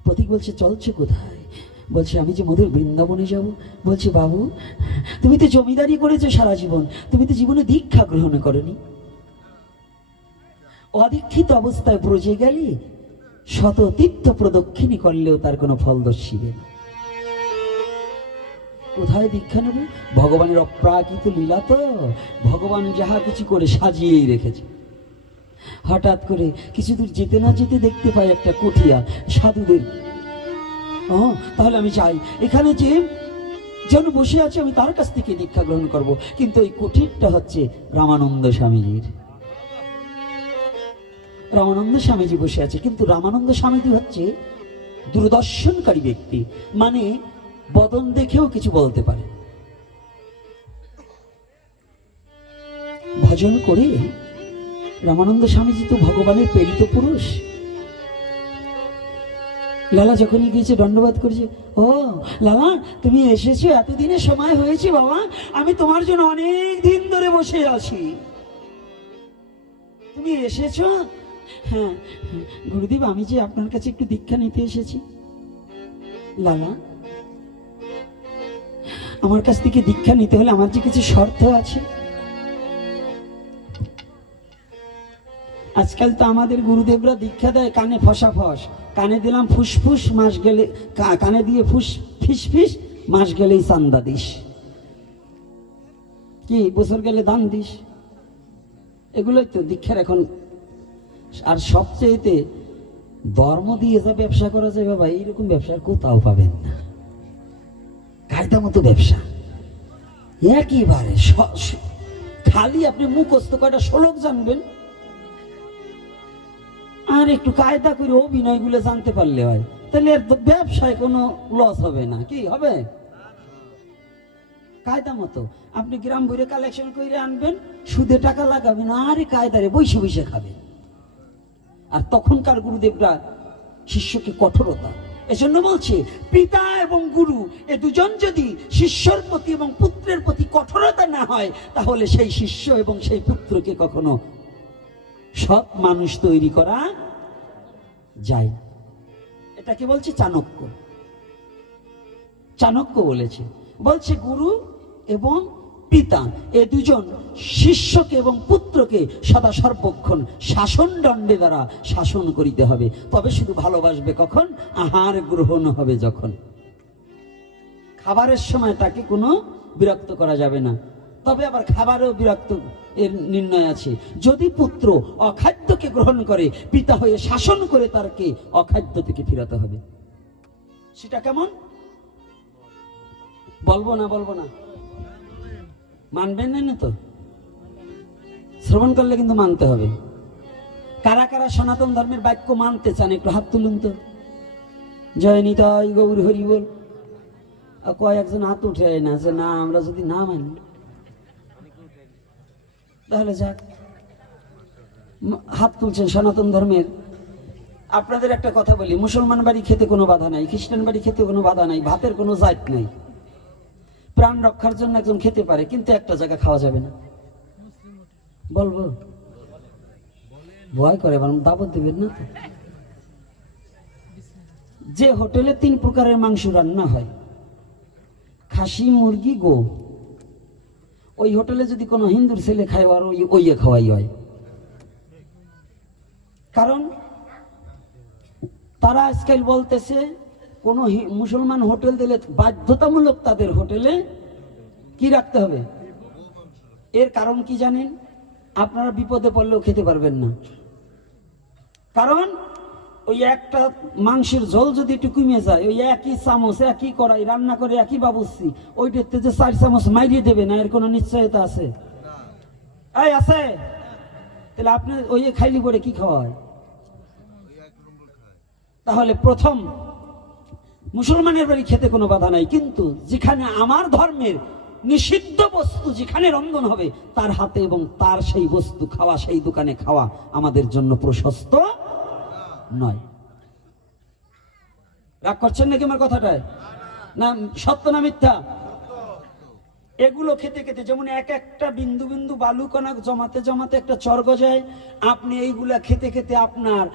পথিক বলছে, চলছে কোথায়? বলছে, আমি যে মধুর বৃন্দাবনে যাব। বলছে, বাবু তুমি তো জমিদারি করেছো সারা জীবন, তুমি তো জীবনে দীক্ষা গ্রহণ করনি। অদীক্ষিত অবস্থায় ব্রজে গেলে শত তীর্থ প্রদক্ষিণী করলেও তার কোনো ফল দর্শিবে না। কোথায় দীক্ষা নেব? ভগবানের অপ্রাকৃত লীলা তো, ভগবান যাহা কিছু করে সাজিয়েই রেখেছে। হঠাৎ করে কিছু দূর যেতে না যেতে দেখতে পাই একটা কুঠিয়া সাধুদের। তাহলে আমি যাই, এখানে যে যেন বসে আছে আমি তার কাছ থেকে দীক্ষা গ্রহণ করব। কিন্তু এই কুঠিরটা হচ্ছে রামানন্দ স্বামীজির। রামানন্দ স্বামীজি বসে আছে, কিন্তু রামানন্দ স্বামীজি হচ্ছে দূরদর্শনকারী ব্যক্তি, মানে বদন দেখেও কিছু বলতে পারে। ভজন করে রামানন্দ স্বামীজি তো ভগবানের প্রেরিত পুরুষ, লালা যখনই গিয়েছে দণ্ডবাদ করেছে, ও লালা তুমি এসেছো, এতদিনের সময় হয়েছে বাবা, আমি তোমার জন্য অনেক দিন ধরে বসে আছি, তুমি এসেছো। হ্যাঁ গুরুদেব, আমি যে আপনার কাছে একটু দীক্ষা নিতে এসেছি। লালা, আমার কাছ থেকে দীক্ষা নিতে হলে আমার যে কিছু শর্ত আছে। আজকাল তো আমাদের গুরুদেবরা দীক্ষা দেয় কানে ফসাফস, কানে দিলাম ফুসফুস, মাস গেলে কানে দিয়ে ফিস ফিস, মাস গেলেই চান্দা দিস, কি বছর গেলে দান দিস, এগুলোই তো দীক্ষার এখন। আর সবচেয়েতে ধর্ম দিয়ে যা ব্যবসা করা যায় বাবা, এইরকম ব্যবসা কোথাও পাবেন না। কায়দা মতো ব্যবসা, একেবারে খালি আপনি মুখস্থ কয়টা শ্লোক জানবেন আর একটু কায়দা করে অভিনয়গুলো জানতে পারলে হয়, তাহলে এর ব্যবসায় কোনো লস হবে না। কি হবে? কায়দা মতো আপনি গ্রাম ভরে কালেকশন করে আনবেন, সুদে টাকা লাগাবেন, আরে কায়দারে বসে বসে খাবেন। আর তখনকার গুরুদেবরা শিষ্যকে কঠোরতা, এজন্য বলছে পিতা এবং গুরু এ দুজন যদি শিষ্যর প্রতি এবং পুত্রের প্রতি কঠোরতা না হয়, তাহলে সেই শিষ্য এবং সেই পুত্রকে কখনো সৎ মানুষ তৈরি করা যায়। এটাকে বলছে চাণক্য। চাণক্য বলছে গুরু এবং পিতা এ দুজন শিষ্যকে এবং পুত্রকে সদা সর্বক্ষণ শাসন দণ্ডে দ্বারা শাসন করিতে হবে। তবে শুধু ভালোবাসবে কখন? আহার গ্রহণ হবে যখন। খাবারের সময় তাকে কোনো বিরক্ত করা যাবে না। তবে আবার খাবারেও বিরক্ত এর নির্ণয় আছে। যদি পুত্র অখাদ্যকে গ্রহণ করে, পিতা হয়ে শাসন করে তাকে অখাদ্য থেকে ফিরাতে হবে। সেটা কেমন বলবো না মানবেন না তো? শ্রবণ করলে কিন্তু মানতে হবে। কারা কারা সনাতন ধর্মের বাক্য মানতে চান একটু হাত তুলুন তো। জয় নিতাই গৌর হরি বল। কয়েকজন হাত উঠে না যে না, আমরা যদি না মানি তাহলে যাক। হাত তুলছেন সনাতন ধর্মের। আপনাদের একটা কথা বলি, মুসলমান বাড়ি খেতে কোনো বাধা নাই, খ্রিস্টান বাড়ি খেতে কোনো বাধা নাই, ভাতের কোনো জাত নাই। প্রাণ রক্ষার জন্য একজন খেতে পারে, কিন্তু একটা জায়গা খাওয়া যাবে না। বলবো? ভয় করে, দাবত দেবেন না তো। যে হোটেলে 3 প্রকারের মাংস রান্না হয়, খাসি, মুরগি, গো, ওই হোটেলে যদি কোনো হিন্দুর ছেলে খায় আর ওই খাওয়াই হয়। কারণ তারা আজকাল বলতেছে কোন মুসলমান হোটেল দিলে বাধ্যতামূলক তাদের হোটেলে কি রাখতে হবে। এর কারণ কি জানেন? আপনারা বিপদে পড়লেও খেতে পারবেন না। কারণ ওই একটা মাংসের ঝোল যদি একটু কমে যায়, ওই একই চামচ একই কড়াই রান্না করে একই বাবুর্চি ওইটাতে যে 4 চামচ মাইরিয়ে দেবে না, এর কোনো নিশ্চয়তা আছে? এই আছে? তাহলে আপনি ওই খাইলি পরে কি খাওয়া হয়? তাহলে প্রথম মুসলমানের বাড়ি খেতে কোনো বাধা নাই, কিন্তু যেখানে আমার ধর্মের নিষিদ্ধ বস্তু যেখানে রন্ধন হবে তার হাতে এবং তার সেই বস্তু খাওয়া, সেই দোকানে খাওয়া আমাদের জন্য প্রশস্ত নয়। রাগ করছেন নাকি আমার কথাটায়? না সত্য না মিথ্যা? এগুলো খেতে খেতে যেমন একটা বিন্দু বিন্দু বালুকণা জমাতে জমাতে একটা চর গজায়, আপনি এইগুলা খেতে খেতে আপনার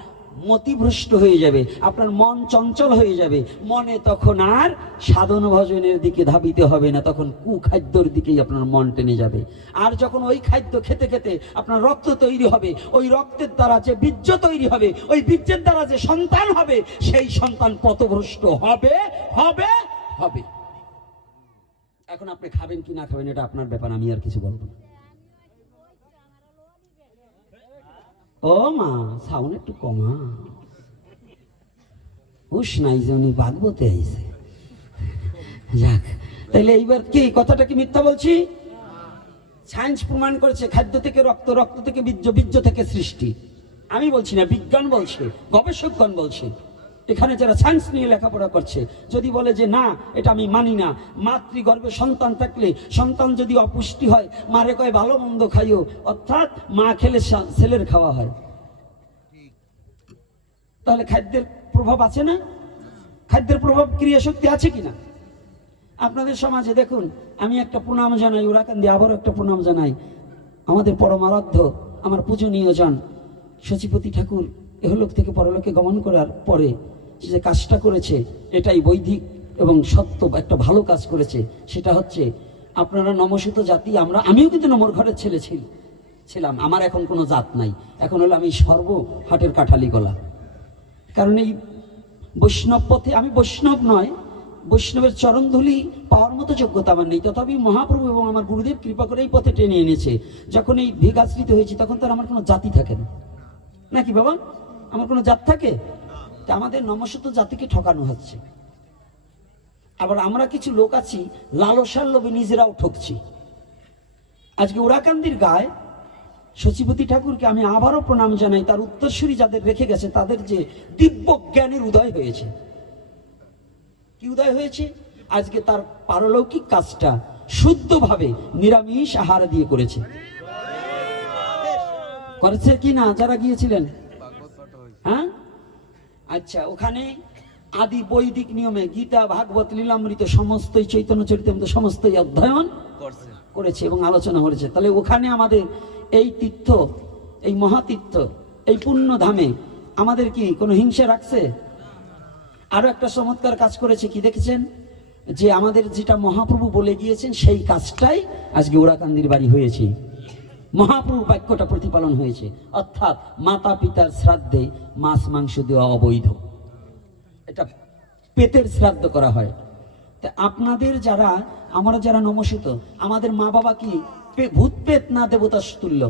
মতিভ্রষ্ট হয়ে যাবে, আপনার মন চঞ্চল হয়ে যাবে। মনে তখন আর সাধন ভজনের দিকে ধাবিতে হবে না, তখন কুখাদ্যর দিকেই আপনার মন টেনে যাবে। আর যখন ওই খাদ্য খেতে খেতে আপনার রক্ত তৈরি হবে, ওই রক্তের দ্বারা যে বীর্য তৈরি হবে, ওই বীর্যের দ্বারা যে সন্তান হবে, সেই সন্তান পথভ্রষ্ট হবে হবে হবে। এখন আপনি খাবেন কি না খাবেন এটা আপনার ব্যাপার, আমি আর কিছু বলবো না। ও মা, সাউন্ড একটু কমা, হুশ নাই যে উনি ভাগবতে আইছে। যাক, তাইলে এইবার কি কথাটা কি মিথ্যা বলছি? সায়েন্স প্রমাণ করেছে খাদ্য থেকে রক্ত, রক্ত থেকে বীর্য, বীর্য থেকে সৃষ্টি। আমি বলছি না, বিজ্ঞান বলছে, গবেষকগণ বলছে। এখানে যারা সায়েন্স নিয়ে লেখাপড়া করছে যদি বলে যে না এটা আমি মানি না, মাতৃগর্ভে সন্তান থাকলে সন্তান যদি অপুষ্টি হয়, মারে কয় ভালো মন্দ খাইও, অর্থাৎ মা খেলে ছেলের খাওয়া হয়, তাহলে খাদ্যের প্রভাব আছে না? খাদ্যের প্রভাব ক্রিয়া শক্তি আছে কিনা? আপনাদের সমাজে দেখুন, আমি একটা প্রণাম জানাই ওরাকান্দি, আবারও একটা প্রণাম জানাই আমাদের পরমারাধ্য, আমার পূজনীয় জন শচীপতি ঠাকুর এহলোক থেকে পরলোকে গমন করার পরে যে কাজটা করেছে, এটাই বৈদিক এবং সত্য একটা ভালো কাজ করেছে। সেটা হচ্ছে, আপনারা নমস্কৃত জাতি, আমিও কিন্তু নমর ঘরের ছেলে ছিলাম, আমার এখন কোনো জাত নাই, এখন হলো আমি সর্বহাটের কাঠালি গলা। কারণ এই বৈষ্ণব পথে, আমি বৈষ্ণব নয়, বৈষ্ণবের চরণধুলি পাওয়ার মতো যোগ্যতা আমার নেই, তথাপি মহাপ্রভু এবং আমার গুরুদেব কৃপা করে এই পথে টেনে এনেছে। যখন এই ভেগাশ্রিত হয়েছি তখন তার আমার কোনো জাতি থাকে না, নাকি বাবা? আমার কোনো জাত থাকে? তা আমাদের নমস্কৃত জাতিকে ঠকানো হচ্ছে। আবার আমরা কিছু লোক আছি লালসার লোভে নিজেরাও ঠকছি। আজকে ওরাকান্দির গায়ে শচীপতি ঠাকুরকে আমি আবারও প্রণাম জানাই, তার উত্তরসূরি যাদের রেখে গেছে তাদের যে দিব্য জ্ঞানের উদয় হয়েছে। কি উদয় হয়েছে? আজকে তার পারলৌকিক কাজটা শুদ্ধভাবে নিরামিষ আহার দিয়ে করেছে কি না যারা গিয়েছিলেন? হ্যাঁ, আচ্ছা, ওখানে আদি বৈদিক নিয়মে গীতা, ভাগবত, লীলামৃত সমস্তই, চৈতন্য চরিতামৃত সমস্তই অধ্যয়ন করেছে এবং আলোচনা করেছে। তাহলে ওখানে আমাদের এই তীর্থ, এই মহাতীর্থ, এই পুণ্য ধামে আমাদের কি কোনো হিংসা রাখছে? আরো একটা চমৎকার কাজ করেছে, কি দেখেছেন? যে আমাদের যেটা মহাপ্রভু বলে গিয়েছেন সেই কাজটাই আজকে ওরাকান্দির বাড়ি হয়েছে। মহাপ্রভু বাক্যটা প্রতিপালন হয়েছে, অর্থাৎ মাতা পিতার শ্রাদ্ধে মাছ মাংস দেওয়া অবৈধ, এটা পেটের শ্রাদ্ধ করা হয়। তা আপনাদের যারা, আমরা যারা নমস্কৃত, আমাদের মা বাবা কি ভূত পেত না দেবতার তুল্য?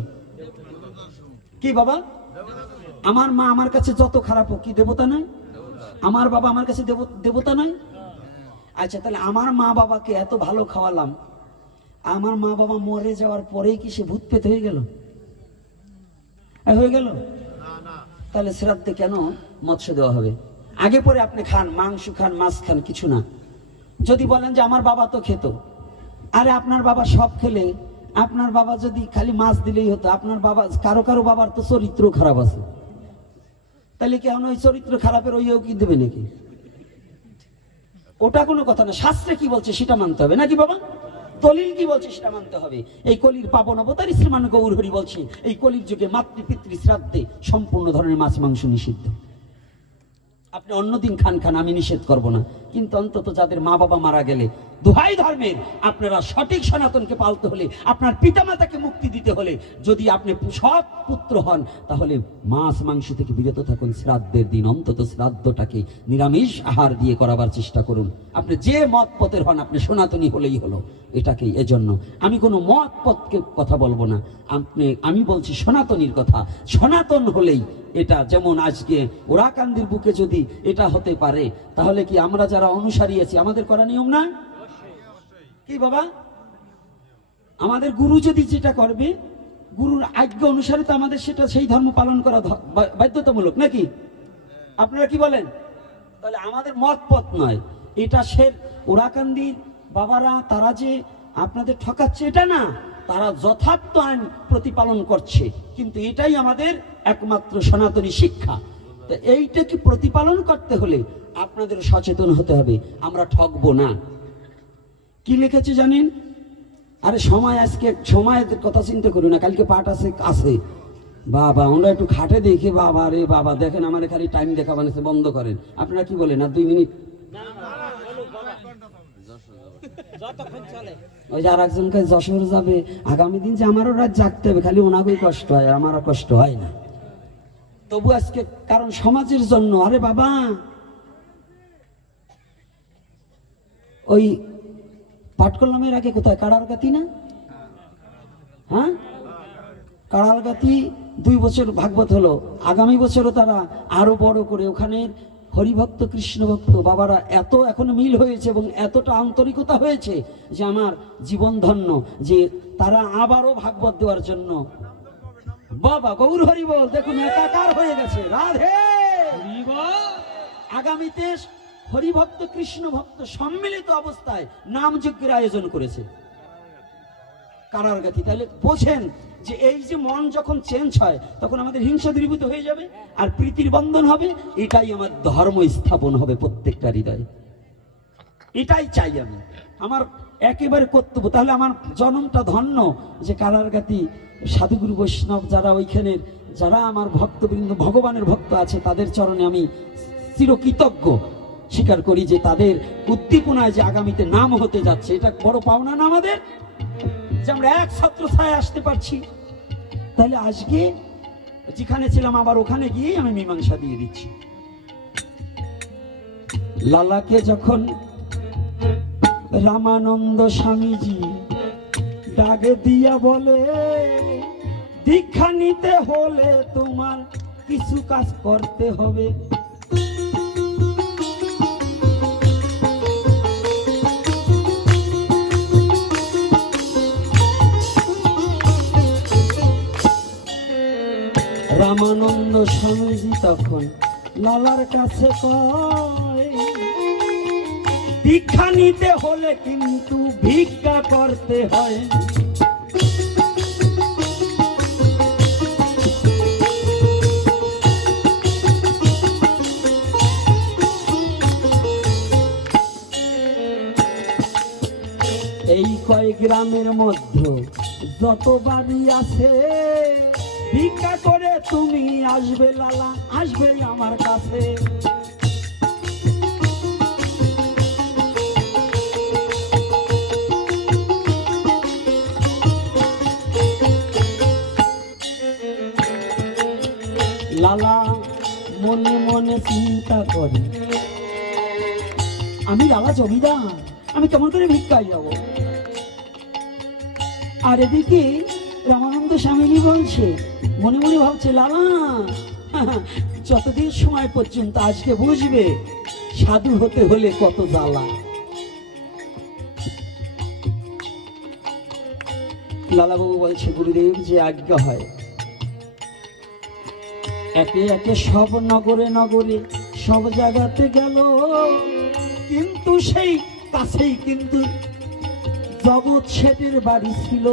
কি বাবা? আমার মা আমার কাছে যত খারাপ হোক, কি দেবতা নয়? আমার বাবা আমার কাছে দেবতা নয়? আচ্ছা, তাহলে আমার মা বাবাকে এত ভালো খাওয়ালাম, আমার মা বাবা মরে যাওয়ার পরেই কি সে ভূত পেত হয়ে গেল? হয়ে গেল? তাহলে শ্রাদ্ধে কেন মৎস্য দেওয়া হবে? আগে পরে আপনি খান, মাংস খান, মাছ খান, কিছু না। যদি বলেন যে আমার বাবা তো খেত, আরে আপনার বাবা সব খেলে, আপনার বাবা যদি খালি মাছ দিলেই হতো, আপনার বাবা, কারো কারো বাবার তো চরিত্র খারাপ আছে, তাহলে কেন ওই চরিত্র খারাপের ওইও কি দেবে নাকি? ওটা কোনো কথা না, শাস্ত্রে কি বলছে সেটা মানতে হবে, নাকি বাবা? দলিল কি বলছে সেটা মানতে হবে। এই কলির পাবন অবতারী শ্রীমান গৌর হরি বলছে, এই কলির যুগে মাতৃপিতৃ শ্রাদ্ধে সম্পূর্ণ ধরনের মাছ মাংস নিষিদ্ধ। আপনি অন্যদিন খান, আমি নিষেধ করব না, কিন্তু অন্তত যাদের মা বাবা মারা গেলে, দোহাই ধর্মের, আপনারা সঠিক সনাতনকে পালতে হলে, আপনার পিতামাতাকে মুক্তি দিতে হলে, যদি আপনি সৎ পুত্র হন, তাহলে মাছ মাংস থেকে বিরত থাকুন। শ্রাদ্ধের দিন অন্তত শ্রাদ্ধটাকে নিরামিষ আহার দিয়ে করাবার চেষ্টা করুন। আপনি যে মত পথের হন, আপনি সনাতনী হলেই হলো, এটাকেই। এজন্য আমি কোনো মত পথকে কথা বলবো না, আমি বলছি সনাতনীর কথা। সনাতন হলেই এটা, যেমন আজকে ওরাকান্দির বুকে যদি এটা হতে পারে, তাহলে কি আমরা যারা অনুসারী আছি, আমাদের করা নিয়ম না? কি বাবা? আমাদের গুরু যদি যেটা করবে, গুরুর আজ্ঞা অনুসারে তো আমাদের সেটা, সেই ধর্ম পালন করা বাধ্যতামূলক, নাকি? আপনারা কি বলেন? তাহলে আমাদের মত পথ নয় এটা। সে ওরাকান্দির বাবারা, তারা যে আপনাদের ঠকাচ্ছে এটা না, তারা যথার্থ আইন প্রতিপালন করছে, কিন্তু এটাই আমাদের একমাত্র সনাতনী শিক্ষা। তো এইটাকে প্রতিপালন করতে হলে আপনাদের সচেতন হতে হবে, আমরা ঠকবো না। কি লিখেছে জানেন? আরে সময়, আজকে সময়ের কথা চিন্তা করি না, কালকে পাঠ আছে বাবা, আমরা একটু খাটে দেখি, বাবা রে বাবা, দেখেন আমার খালি টাইম দেখাবেন, বন্ধ করেন। আপনারা কি বলেন? আর 2 মিনিট, ওই যে আর একজনকে যশোর যাবে আগামী দিন, যে আমারও রাত জাগতে হবে, খালি ওনাকেই কষ্ট হয়, আমারও কষ্ট হয় না। তবু আজকে, কারণ সমাজের জন্য। আরে বাবা, ওই পাঠ করলাম এর আগে কোথায়, কাড়ালগাতি না? হ্যাঁ, কাড়ালগাতি 2 বছর ভাগবত হলো, আগামী বছরও তারা আরো বড় করে, ওখানে হরিভক্ত কৃষ্ণ ভক্ত বাবারা এত এখন মিল হয়েছে এবং এতটা আন্তরিকতা হয়েছে যে আমার জীবন ধন্য, যে তারা আবারও ভাগবত দেওয়ার জন্য, বাবা গৌর হরি বল, দেখুন একাকার হয়ে গেছে। রাধে, আগামীতে হরিভক্ত কৃষ্ণ ভক্ত সম্মিলিত অবস্থায় নাম যজ্ঞের আয়োজন করেছে। কারারগাতি। তাহলে বোঝেন যে এই যে মন যখন চেঞ্জ হয় তখন আমাদের হিংসা দূরীভূত হয়ে যাবে আর প্রীতির বন্ধন হবে। এটাই আমার ধর্ম স্থাপন হবে প্রত্যেকটা হৃদয়ে, এটাই চাই আমি, আমার একেবারে কর্তব্য। তাহলে আমার জন্মটা ধন্য যে কারারগাতি সাধুগুরু বৈষ্ণব যারা ওইখানের, যারা আমার ভক্তবৃন্দ ভগবানের ভক্ত আছে, তাদের চরণে আমি চিরকৃতজ্ঞ স্বীকার করি যে তাদের উদ্দীপনায় যে আগামীতে নাম হতে যাচ্ছে, এটা বড় পাওনা না আমাদের, যে আমরা এক ছত্র ছায় আসতে পারছি। তাহলে আজকে যেখানে ছিলাম আবার ওখানে গিয়ে আমি মীমাংসা দিয়ে দিচ্ছি। লালাকে যখন রামানন্দ স্বামীজি ডাকে দিয়া বলে, দীক্ষা নিতে হলে তোমার কিছু কাজ করতে হবে। রামানন্দ স্বামীজি তখন লালার কাছে কয়, দীক্ষা নিতে হলে কিন্তু ভিক্ষা করতে হয়। এই কয় গ্রামের মধ্যে যত বাড়ি আছে, ভিক্ষা করে তুমি আসবে লালা, আসবে আমার কাছে। লালা মনে মনে চিন্তা করে, আমি লালা জমিদার, আমি কেমন করে ভিক্ষায় যাব? আর এদিকে রামানন্দ স্বামীজি বলছে, মনে মনে ভাবছে, লালা যতদিন সময় পর্যন্ত আজকে বুঝবে সাধু হতে হলে কত জ্বালা। লালাবাবু বলছে, গুরুদেব যে আজ্ঞা হয়। একে একে সব নগরে নগরে সব জায়গাতে গেল, কিন্তু সেই কাছেই কিন্তু জগৎ শেঠের বাড়ি ছিল।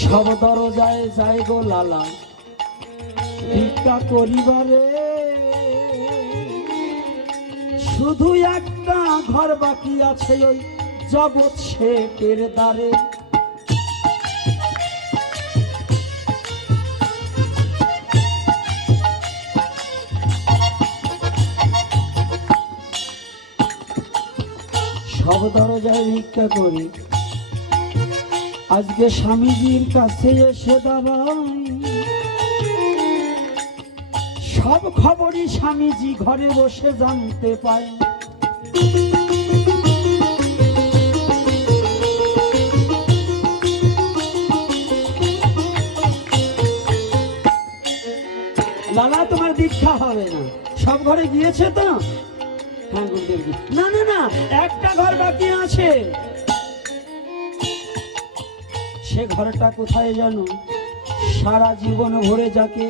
সব দরজায় যায় গো লালা ভিক্ষা করিবারে, শুধু একটা ঘর বাকি আছে ওই জগৎ শেঠের দ্বারে। সব দরজায় ভিক্ষা করি, আজকে স্বামীজির কাছে এসে দাঁড়াই। সব খবরই স্বামীজি ঘরে বসে জানতে পায়। লালা তোমার দীক্ষা হবে না, সব ঘরে গিয়েছে তো? হ্যাঁ গুরুদেব। না না না, একটা ঘর বাকি আছে। সে ঘরটা কোথায় জানো? সারা জীবন ভরে যাকে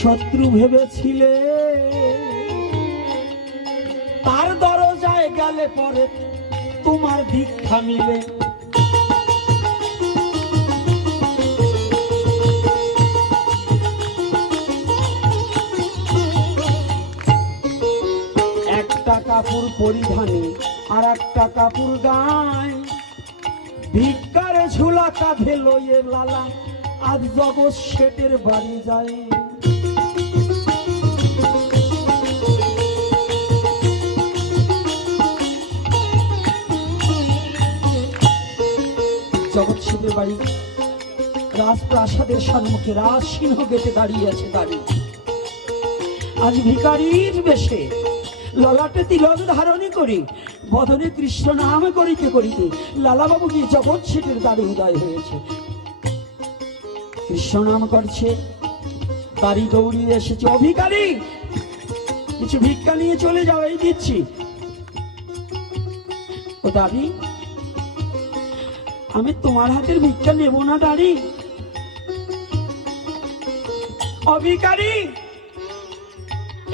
শত্রু ভেবেছিলে, তার দরজায় গেলে পরে তোমার দীক্ষা মিলে। একটা কাপড় পরিধানে আর একটা কাপড় গায়ে, ভিক্ষার ঝুলা কাঁধে লইয়ে লালা আজ জগৎ শেঠের বাড়ি যায়। জগৎ শেঠের বাড়ি রাজপ্রাসাদের সম্মুখে রাজসিংহ গেটে দাঁড়িয়ে আছে দাঁড়িয়ে। আজ ভিখারির বেশে ললাটে তিলক ধারণী করি, বদনে কৃষ্ণ নাম করিতে করিতে লালাবাবু কি জগৎ শেঠের দ্বারে উদয় হয়েছে। কৃষ্ণ নাম করছে, দাড়ি দৌড়িয়ে এসেছে। ও ভিখারি, কিছু ভিক্ষা নিয়ে চলে যাও, এই দিচ্ছি। ও দাড়ি, আমি তোমার হাতের ভিক্ষা নেব না দাড়ি। ও ভিখারি,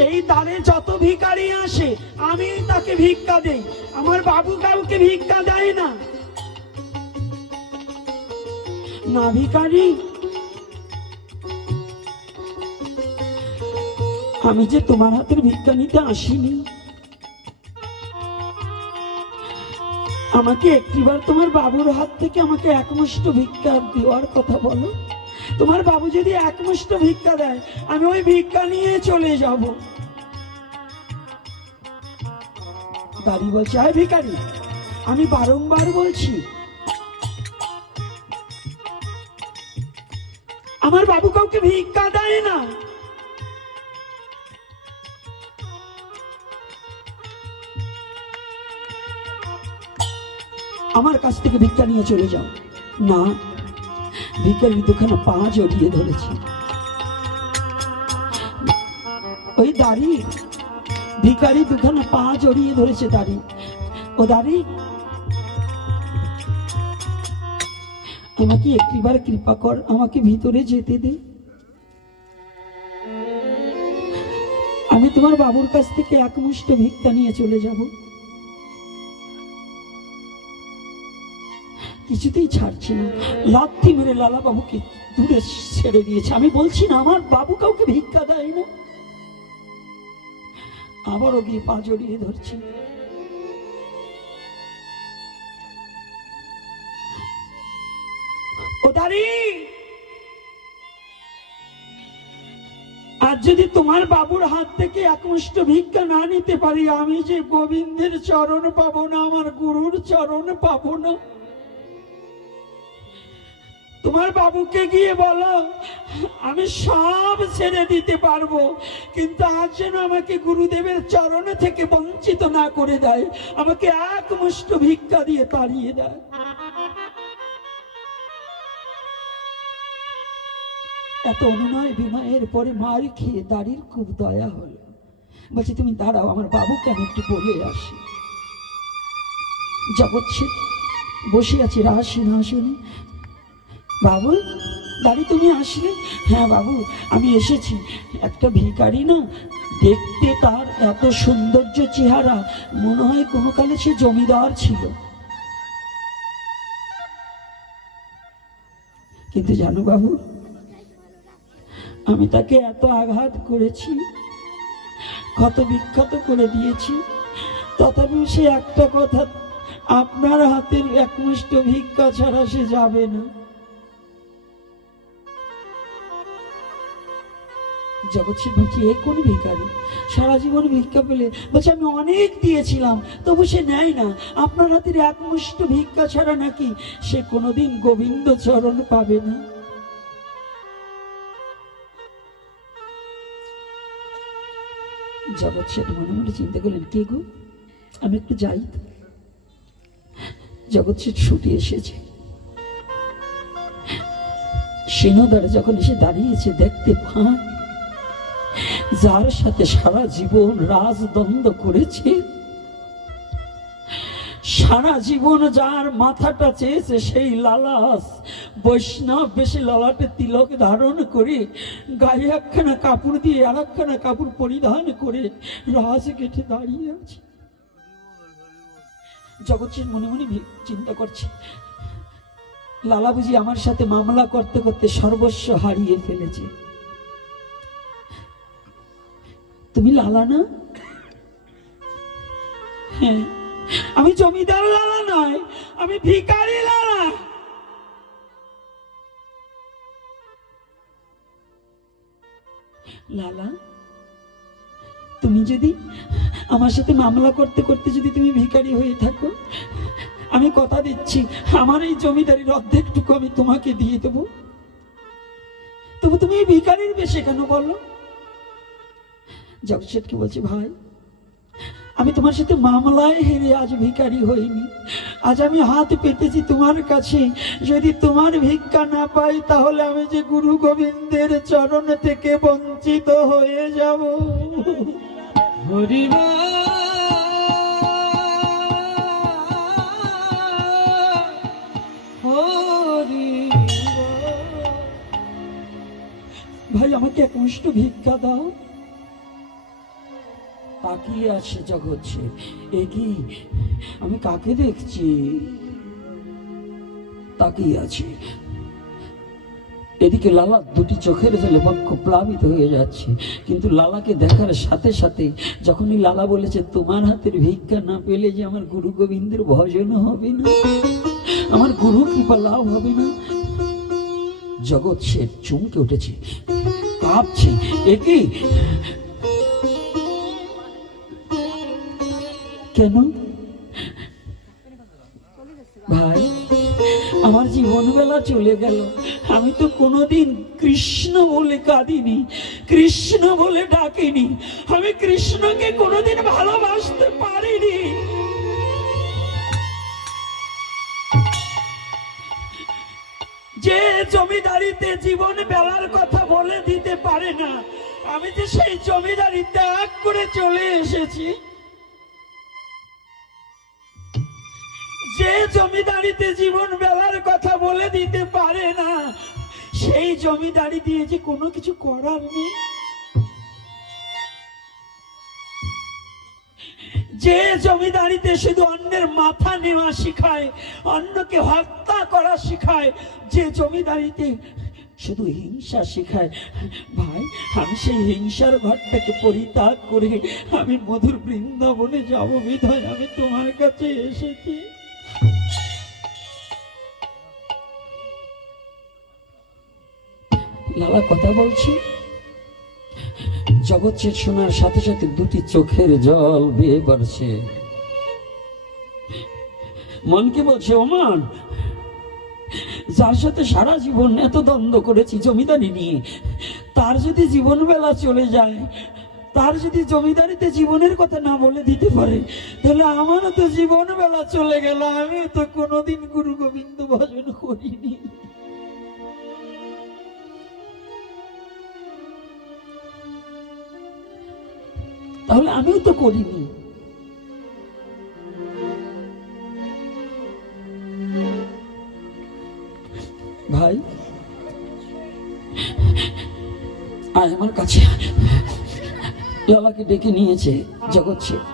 এই দ্বারে যত ভিখারি আসে আমি তাকে ভিক্ষা দেই, আমার বাবু কাউকে ভিক্ষা দেয় না। না ভিখারি, আমি যে তোমার হাতের ভিক্ষা নিতে আসিনি, আমাকে একটিবার তোমার বাবুর হাত থেকে আমাকে একমুষ্ট ভিক্ষা দেওয়ার কথা বলো। তোমার বাবু যদি একমুষ্ট ভিক্ষা দেয় আমি ওই ভিক্ষা নিয়ে চলে যাব। দাঁড়ি বলছে, আয় ভিখারি, আমি বারংবার বলছি আমার বাবু কাউকে ভিক্ষা দেয় না। আমার কাছ থেকে ভিক্ষা নিয়ে চলে যাও। না, ভিখারির দুখানা পা জড়িয়ে ধরেছি। ওই দাড়ি, ভিখারি দুখানা পা জড়িয়ে ধরেছে দাড়ি। ও দাড়ি, আমাকে একটিবার কৃপা কর, আমাকে ভিতরে যেতে দে। আমি তোমার বাবুর কাছ থেকে একমুষ্ট ভিক্ষা নিয়ে চলে যাব। কিছুতেই ছাড়ছি না, লাথি মেরে লালা বাবুকে দূরে ছেড়ে দিয়েছে। আমি বলছি না আমার বাবু কাউকে ভিক্ষা দেয় না। আবারও গিয়ে পা জড়িয়ে ধরছি। ও দাঁড়ি, আর যদি তোমার বাবুর হাত থেকে একমুষ্ট ভিক্ষা না নিতে পারি আমি যে গোবিন্দের চরণ পাবো না, আমার গুরুর চরণ পাবো না। তোমার বাবুকে গিয়ে বলো আমি সব ছেড়ে দিতে পারবো, কিন্তু আজ যেন আমাকে গুরুদেবের চরণ থেকে বঞ্চিত না করে দেয়, আমাকে একমুষ্ট ভিক্ষা দিয়ে তাড়িয়ে দেয়। এত অনুনয় বিনয়ের পরে মার খেয়ে দাড়ির খুব দয়া হলো। বলছি তুমি দাঁড়াও, আমার বাবুকে আমি একটু বলে আসি। জগৎ বসে আছি রাসিংহাসনে। বাবু, দাঁড়ি তুমি আসলে? হ্যাঁ বাবু, আমি এসেছি। একটা ভিখারি না, দেখতে তার এত সৌন্দর্য চেহারা, মনে হয় কোনো কালে সে জমিদার ছিল। কিন্তু জানো বাবু, আমি তাকে এত আঘাত করেছি, ক্ষত বিক্ষত করে দিয়েছি, তথাপি সে একটা কথা, আপনার হাতের একমুষ্ট ভিক্ষা ছাড়া সে যাবে না। জগৎসিংহ বলছি, এ কোন ভিখারি, সারা জীবন ভিক্ষা পেলে? বলছে আমি অনেক দিয়েছিলাম তবু সে নেয় না, আপনার হাতের একমুষ্ট ভিক্ষা ছাড়া নাকি সে কোনোদিন গোবিন্দ চরণ পাবে না। জগৎসিংহ মনে মনে চিন্তা করলেন, কে গো, আমি একটু যাই। জগৎসিংহ ছুটে এসেছে। সিংহদ্বারে যখন এসে দাঁড়িয়েছে, দেখতে পায় যার সাথে সারা জীবন রাজদ্বন্দ্ব করেছে, সারা জীবন যার মাথাটা চেয়েছে, সেই লালাস বৈষ্ণব বেশে ললাটে তিলক ধারণ করে, গায়ে একখানা কাপড় দিয়ে আর একখানা কাপড় পরিধান করে রাজগেটে দাঁড়িয়ে আছে। জগৎসিংহ মনে মনে চিন্তা করছে, লালা বুঝি আমার সাথে মামলা করতে করতে সর্বস্ব হারিয়ে ফেলেছে। তুমি লালা না? হ্যাঁ, আমি জমিদার লালা নয়, আমি ভিখারি লালা। লালা, তুমি যদি আমার সাথে মামলা করতে করতে যদি তুমি ভিখারি হয়ে থাকো, আমি কথা দিচ্ছি আমার এই জমিদারির অর্ধেকটুকু আমি তোমাকে দিয়ে দেবো। তবু তুমি এই ভিখারির বেশে কেন বলো? জগৎসিংহকে বলছে, ভাই আমি তোমার সাথে মামলায় হেরে আজ ভিখারি হইনি, আজ আমি হাত পেতেছি তোমার কাছে। যদি তোমার ভিক্ষা না পাই তাহলে আমি যে গুরু গোবিন্দের চরণ থেকে বঞ্চিত হয়ে যাব। হরিবা ভাই আমাকে এক মুষ্ট ভিক্ষা দাও। তাকিয়ে আছে জগৎ শেঠ। এ কি, আমি কাকে দেখছি? তাকিয়ে আছে। এদিকে লালা দুটি চোখের জলে বক্ষ প্লাবিত হয়ে যাচ্ছে, কিন্তু লালাকে দেখার সাথে সাথে যখনই লালা বলেছে তোমার হাতের ভিক্ষা না পেলে যে আমার গুরু গোবিন্দের ভজন হবে না, আমার গুরু কৃপা লাভ হবে না, জগৎ শেঠ চমকে উঠেছে, কাঁপছে। এ কি, কেন ভাই? আমার জীবন বেলা চলে গেল, আমি তো কোনোদিন কৃষ্ণ বলে কাঁদিনি, কৃষ্ণ বলে ডাকিনি, আমি কৃষ্ণকে কোনোদিন ভালোবাসতে পারিনি। যে জমিদারিতে জীবন বেলার কথা বলে দিতে পারে না, আমি যে সেই জমিদারি ত্যাগ করে চলে এসেছি। যে জমিদারিতে জীবন বেলার কথা বলে দিতে পারে না, সেই জমিদারি দিয়ে যে কোনো কিছু করার নেই। যে জমিদারিতে শুধু অন্যের মাথা নেওয়া শিখায়, অন্যকে হত্যা করা শিখায়, যে জমিদারিতে শুধু হিংসা শিখায়, ভাই আমি সেই হিংসার ঘরটাকে পরিত্যাগ করে আমি মধুর বৃন্দাবনে যাব বিধায় আমি তোমার কাছে এসেছি। লালা কথা বলছি, জগৎ শেঠ শোনার সাথে সাথে দুটি চোখের জল বেয়ে পড়ছে। মন কি বলছে, ও মন, যার সাথে সারা জীবন এত দ্বন্দ্ব করেছি জমিদারি নিয়ে, তার যদি জীবন বেলা চলে যায়, তার যদি জমিদারিতে জীবনের কথা না বলে দিতে পারে, তাহলে আমারও তো জীবন বেলা চলে গেল, আমি তো কোনোদিন গুরু গোবিন্দ ভজন করিনি। তাহলে আমিও তো করিনি। ভাই আয় আমার কাছে। লালাকে ডেকে নিয়েছে জগৎ শেঠ।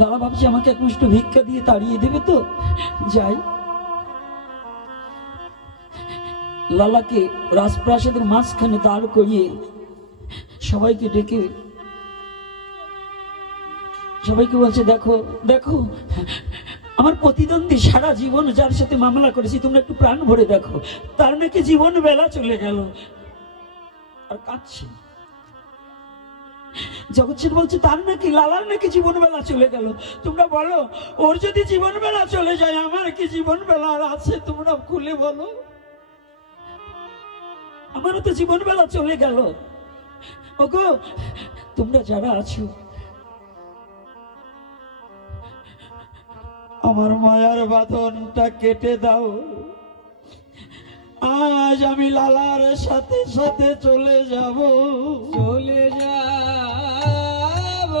লালা ভাবছে আমাকে এক মুষ্ট ভিক্ষা দিয়ে তাড়িয়ে দেবে, তো যাই। লালাকে রাজপ্রাসাদের মাঝখানে দাঁড় করিয়ে সবাইকে ডেকে সবাইকে বলছে, দেখো দেখো আমার প্রতিদ্বন্দ্বী সারা জীবন যার সাথে মামলা করেছি, তোমরা একটু প্রাণ ভরে দেখো, তার নাকি জীবন বেলা চলে গেল। আর কাঁদছে। জগৎ শেঠ বলছে তার নাকি, লালার নাকি জীবন বেলা চলে গেল। তোমরা বলো, ওর যদি জীবন বেলা চলে যায়, আমার কি জীবন বেলা আর আছে? তোমরা খুলে বলো। আমারও তো জীবন বেলা চলে গেল। ওগো তোমরা যারা আছো, আমার মায়ার বাঁধনটা কেটে দাও। আজ আমি লালার সাথে সাথে চলে যাব, চলে যাব।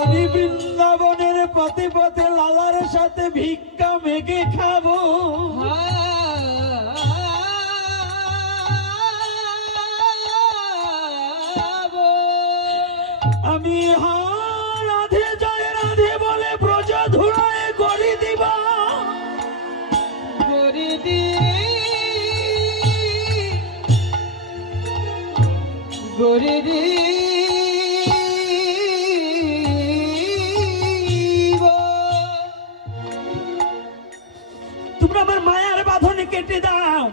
আমি বৃন্দাবনের পথে পথে লালার সাথে ভিক্ষা মেঘে খাবো। আমি রাধে জয় রাধে বলে ব্রজ ধুলায় গড়ি দিবা, গড়ি দি গড়ি দি তোমরা আমার মায়ার বাঁধনে কেটে দাও।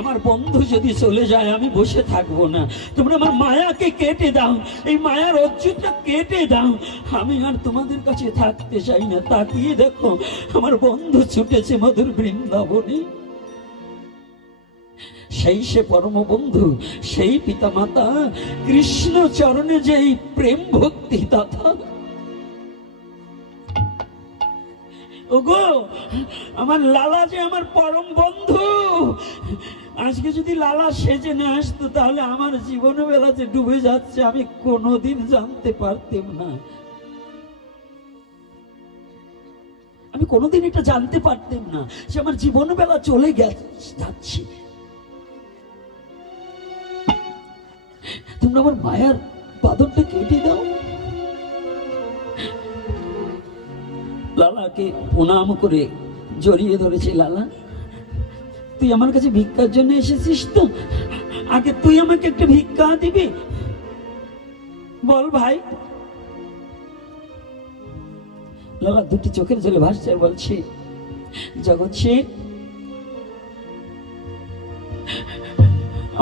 আমার বন্ধু যদি চলে যায় আমি বসে থাকবো না, তোমরা আমার মায়াকে কেটে দাও, এই মায়ার অর্জুনটা কেটে দাও। আমি আর তোমাদের কাছে থাকতে চাই না। তাকিয়ে দেখো আমার বন্ধু ছুটেছে মধুর বৃন্দাবনে, সেই সে পরম বন্ধু, সেই পিতা মাতা কৃষ্ণ চরণে যেই প্রেম ভক্তি দাতা। ওগো আমার লালা যে আমার পরম বন্ধু, আজকে যদি লালা সেজে না আসতো তাহলে আমার জীবন বেলা যে ডুবে যাচ্ছে আমি কোনোদিন জানতে পারতাম না। আমি কোনোদিন এটা জানতে পারতাম না যে আমার জীবন বেলা চলে যাচ্ছে। আমার মায়ার বাঁধনটা কেটে দাও। লালাকে প্রণাম করে জড়িয়ে ধরেছে। লালা, তুই আমার কাছে ভিক্ষার জন্য এসেছিস তো? আগে তুই আমাকে একটা ভিক্ষা দিবি, বল ভাই। লালা দুটি চোখের জলে ভাসছে আর বলছে, জগৎ শেঠ,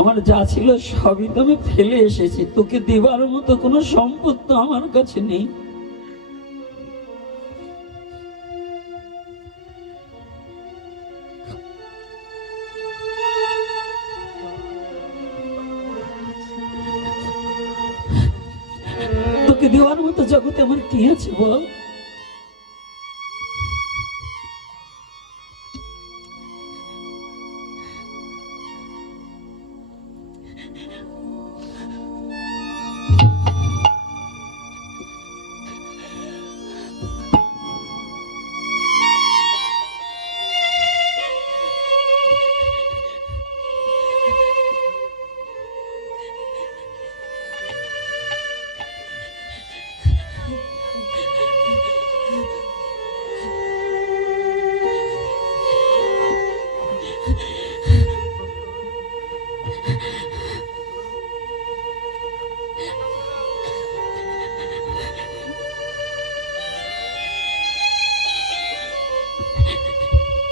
আমার যা ছিল সবই তো আমি ফেলে এসেছি, তোকে দেবার মতো কোনো সম্পদ তো আমার কাছে নেই। তোকে দেওয়ার মতো জগতে আমার কি আছে বল?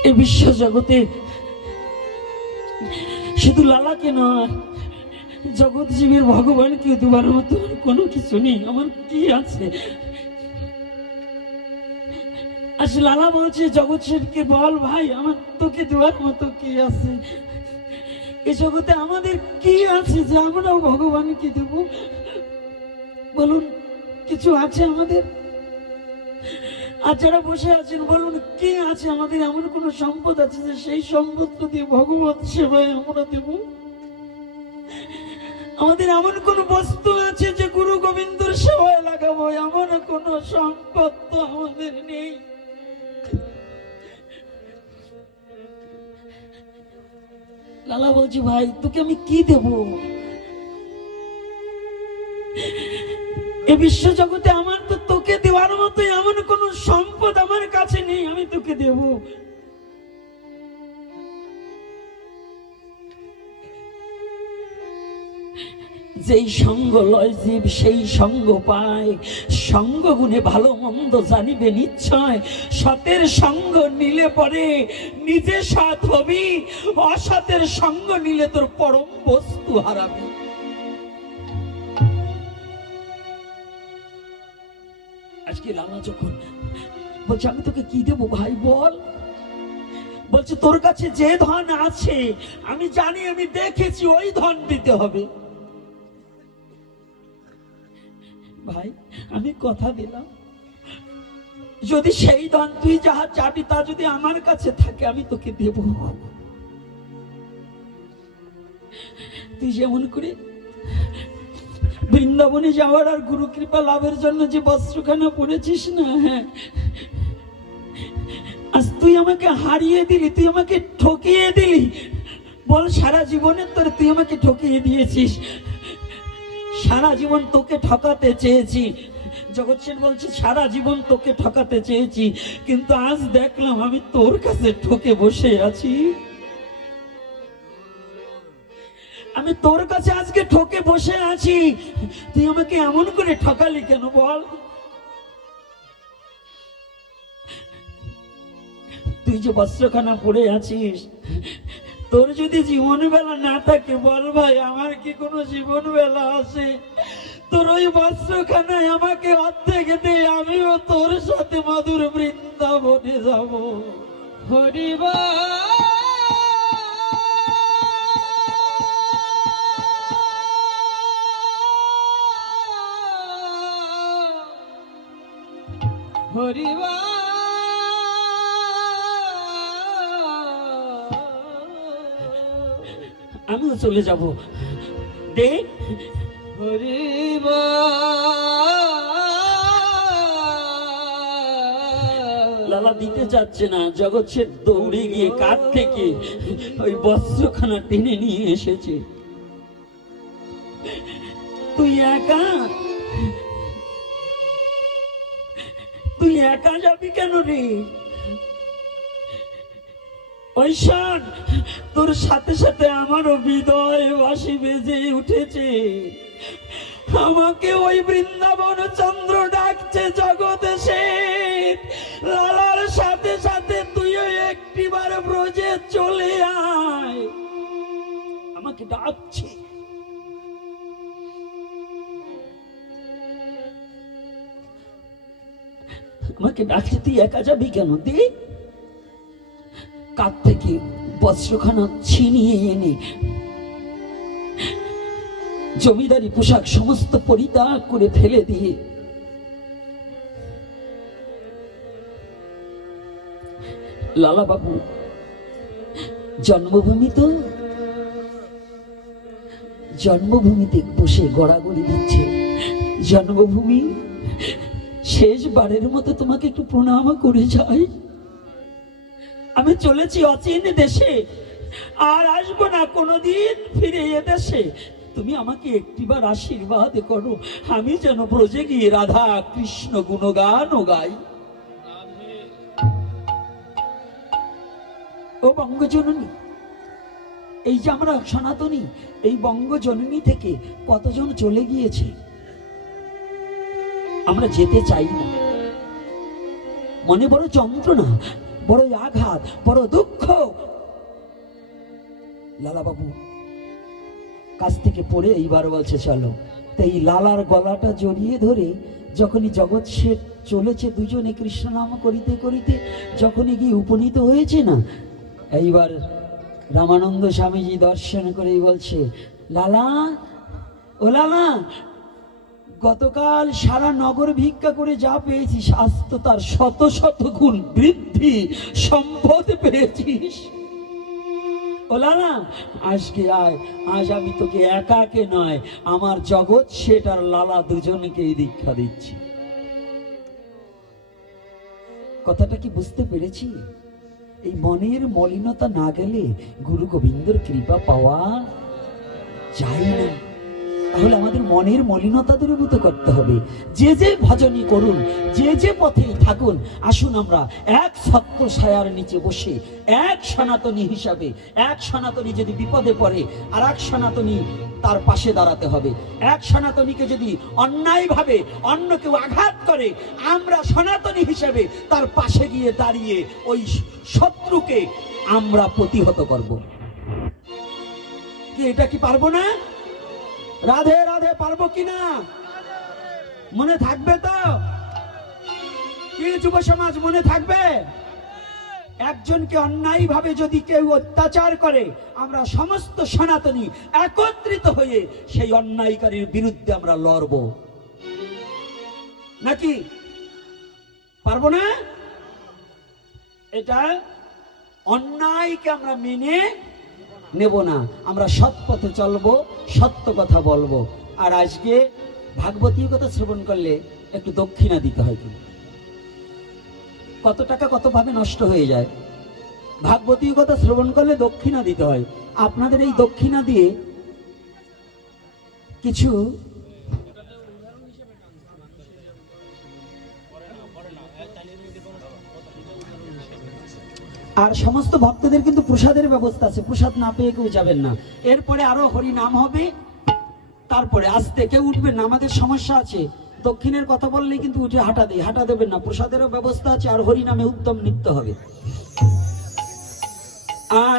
এই বিশ্ব জগতে শুধু লালাকে নয়, জগৎ জীবের ভগবানকে দেবার মতো কোনো কিছু নেই। আমার কি আছে? আচ্ছা, লালা বলছে জগৎ শেঠকে, বল ভাই, আমার তোকে দেওয়ার মতো কি আছে? এই জগতে আমাদের কি আছে যে আমরাও ভগবানকে দেব? বলুন, কিছু আছে আমাদের? আর যারা বসে আছেন বলুন, কি আছে আমাদের? এমন কোন সম্পদ আছে যে সেই সম্পদ দিয়ে ভগবত সেবায় আমরা দেব? আমাদের এমন কোন বস্তু আছে যে গুরু গোবিন্দর সেবায় লাগাবো? এমন কোন সম্পদ তো আমাদের নেই। লালা বলছি, ভাই তোকে আমি কি দেব? এই বিশ্ব জগতে আমার তো তোকে দেওয়ার মতো এমন কোন সম্পদ আমার কাছে নেই, আমি তোকে দেব। যেই সঙ্গ লয় জীব সেই সঙ্গ পায়, সঙ্গ গুণে ভালো মন্দ জানিবে নিশ্চয়। সতের সঙ্গ নিলে পরে নিজে সৎ হবি, অসতের সঙ্গ নিলে তোর পরম বস্তু হারাবি। আজকে লালা যখন বলছে, আমি তোকে কি দেবো ভাই বল? বলছে, তোর কাছে যে ধন আছে আমি জানি, আমি দেখেছি, ওই ধন দিতে হবে। ভাই আমি কথা দিলাম, যদি সেই ধন তুই যাহা চাবি তা যদি আমার কাছে থাকে আমি তোকে দেব। তুই যেমন করে বৃন্দাবনে যাওয়ার আর গুরু কৃপা লাভের জন্য যে বস্ত্রখানা পরেছিস না, হ্যাঁ, আজ তুই আমাকে হারিয়ে দিলি, তুই আমাকে ঠকিয়ে দিলি। বল, সারা জীবনের তোর তুই আমাকে ঠকিয়ে দিয়েছিস। সারা জীবন তোকে ঠকাতে চেয়েছি। জগৎ সেন বলছে, সারা জীবন তোকে ঠকাতে চেয়েছি, কিন্তু আজ দেখলাম আমি তোর কাছে ঠকে বসে আছি। আমি তোর কাছে আজকে ঠকে বসে আছি, তুই আমাকে এমন করে ঠকালি কেন বল? তুই যে বস্ত্রখানা পরে আছিস, তোর যদি জীবন বেলা না থাকে, বল ভাই আমার কি কোনো জীবন বেলা আছে? তোর ওই বস্ত্রখানায় আমাকে অর্ধেক দে, আমিও তোর সাথে মধুর বৃন্দাবনে যাব। হরিবা হরিবা আমিও চলে যাব। দে হরিবা লালা দিতে চাচ্ছে না। জগৎ সে দৌড়ে গিয়ে কাঠ থেকে ওই বস্ত্রখানা টেনে নিয়ে এসেছে। তুই একা, তুই একা যাবি কেন রে? ওই শোন, তোর সাথে সাথে আমারও হৃদয় বাঁশি বেজে উঠেছে। আমাকে ওই বৃন্দাবন চন্দ্র ডাকছে জগদেশে। লালার সাথে সাথে তুইও একটিবার ব্রজে চলে আয়, আমাকে ডাকছে। আমাকে ডাকছে, তুই একা যাবি কেন? দে কাঁধ থেকে বস্ত্রখানা ছিনিয়ে এনে জমিদারি পোশাক সমস্ত পরিত্যাগ করে ফেলে দিয়ে লালা বাবু জন্মভূমি তো, জন্মভূমিতে বসে গড়াগড়ি দিচ্ছে। জন্মভূমি, শেষবারের মতো তোমাকে একটু প্রণাম করে যাই। আমি চলেছি অচিন দেশে, আর আসবো না কোনোদিন ফিরে এ দেশে। তুমি আমাকে একটিবার আশীর্বাদ করো, আমি যেন ব্রজে গিয়ে রাধা কৃষ্ণ গুণগান গাই। ও বঙ্গজননী, এই যে আমরা সনাতনী, এই বঙ্গজননী থেকে কতজন চলে গিয়েছে, আমরা যেতে চাই না। মনে বড় যন্ত্রণা, বড় আঘাত, বড় দুঃখ। লালা বাবু কাছ থেকে পড়ে এইবার বলছে চলো। তাই লালার গলাটা জড়িয়ে ধরে যখনই জগৎ শেঠ চলেছে দুজনে কৃষ্ণ নাম করিতে করিতে, যখনই গিয়ে উপনীত হয়েছে না, এইবার রামানন্দ স্বামীজি দর্শন করেই বলছে, লালা, ও লালা, গতকাল সারা নগর ভিক্ষা করে যা পেয়েছিস, আজ তো তার শত শত গুণ বৃদ্ধি সম্পদ পেয়েছিস। ও লালা, আজকে আয়, আজ আমি তোকে একাকে নয়, আমার জগৎ শেঠ আর লালা দুজনকেই দীক্ষা দিচ্ছি। কথাটা কি বুঝতে পেরেছি? এই মনের মলিনতা না গেলে গুরু গোবিন্দর কৃপা পাওয়া যায় না। তাহলে আমাদের মনের মলিনতা দূরীভূত করতে হবে। যে যে ভজনই করুন, যে যে পথেই থাকুন, আসুন আমরা এক ছত্র ছায়ার নিচে বসে এক সনাতনী হিসাবে, এক সনাতনী যদি বিপদে পড়ে আর এক সনাতনী তার পাশে দাঁড়াতে হবে। এক সনাতনীকে যদি অন্যায়ভাবে অন্য কেউ আঘাত করে, আমরা সনাতনী হিসাবে তার পাশে গিয়ে দাঁড়িয়ে ওই শত্রুকে আমরা প্রতিহত করব। কি এটা কি পারবো না? রাধে রাধে পারবো কিনা? মনে থাকবে তো? কি যুব সমাজ মনে থাকবে? একজনকে অন্যায় ভাবে যদি কেউ অত্যাচার করে, আমরা সমস্ত সনাতনী একত্রিত হয়ে সেই অন্যায়কারীর বিরুদ্ধে আমরা লড়ব, নাকি পারবো না? এটা অন্যায়কে আমরা মেনে নেব না, আমরা সৎ পথে চলবো, সত্য কথা বলবো। আর আজকে ভাগবতীয় কথা শ্রবণ করলে একটু দক্ষিণা দিতে হয়। কিন্তু কত টাকা কত ভাবে নষ্ট হয়ে যায়। ভাগবতীয় কথা শ্রবণ করলে দক্ষিণা দিতে হয়। আপনাদের এই দক্ষিণা দিয়ে কিছু আর সমস্ত ভক্তদের কিন্তু প্রসাদের ব্যবস্থা আছে, প্রসাদ না পেয়ে কেউ যাবেন না। এরপরে আরো হরি নাম হবে, তারপরে আসতে কেউ উঠবেন না। আমাদের সমস্যা আছে, দক্ষিণের কথা বললেই কিন্তু উঠে হাঁটা দেবেন না। প্রসাদেরও ব্যবস্থা আছে, আর হরি নামে উত্তম নৃত্য হবে। আর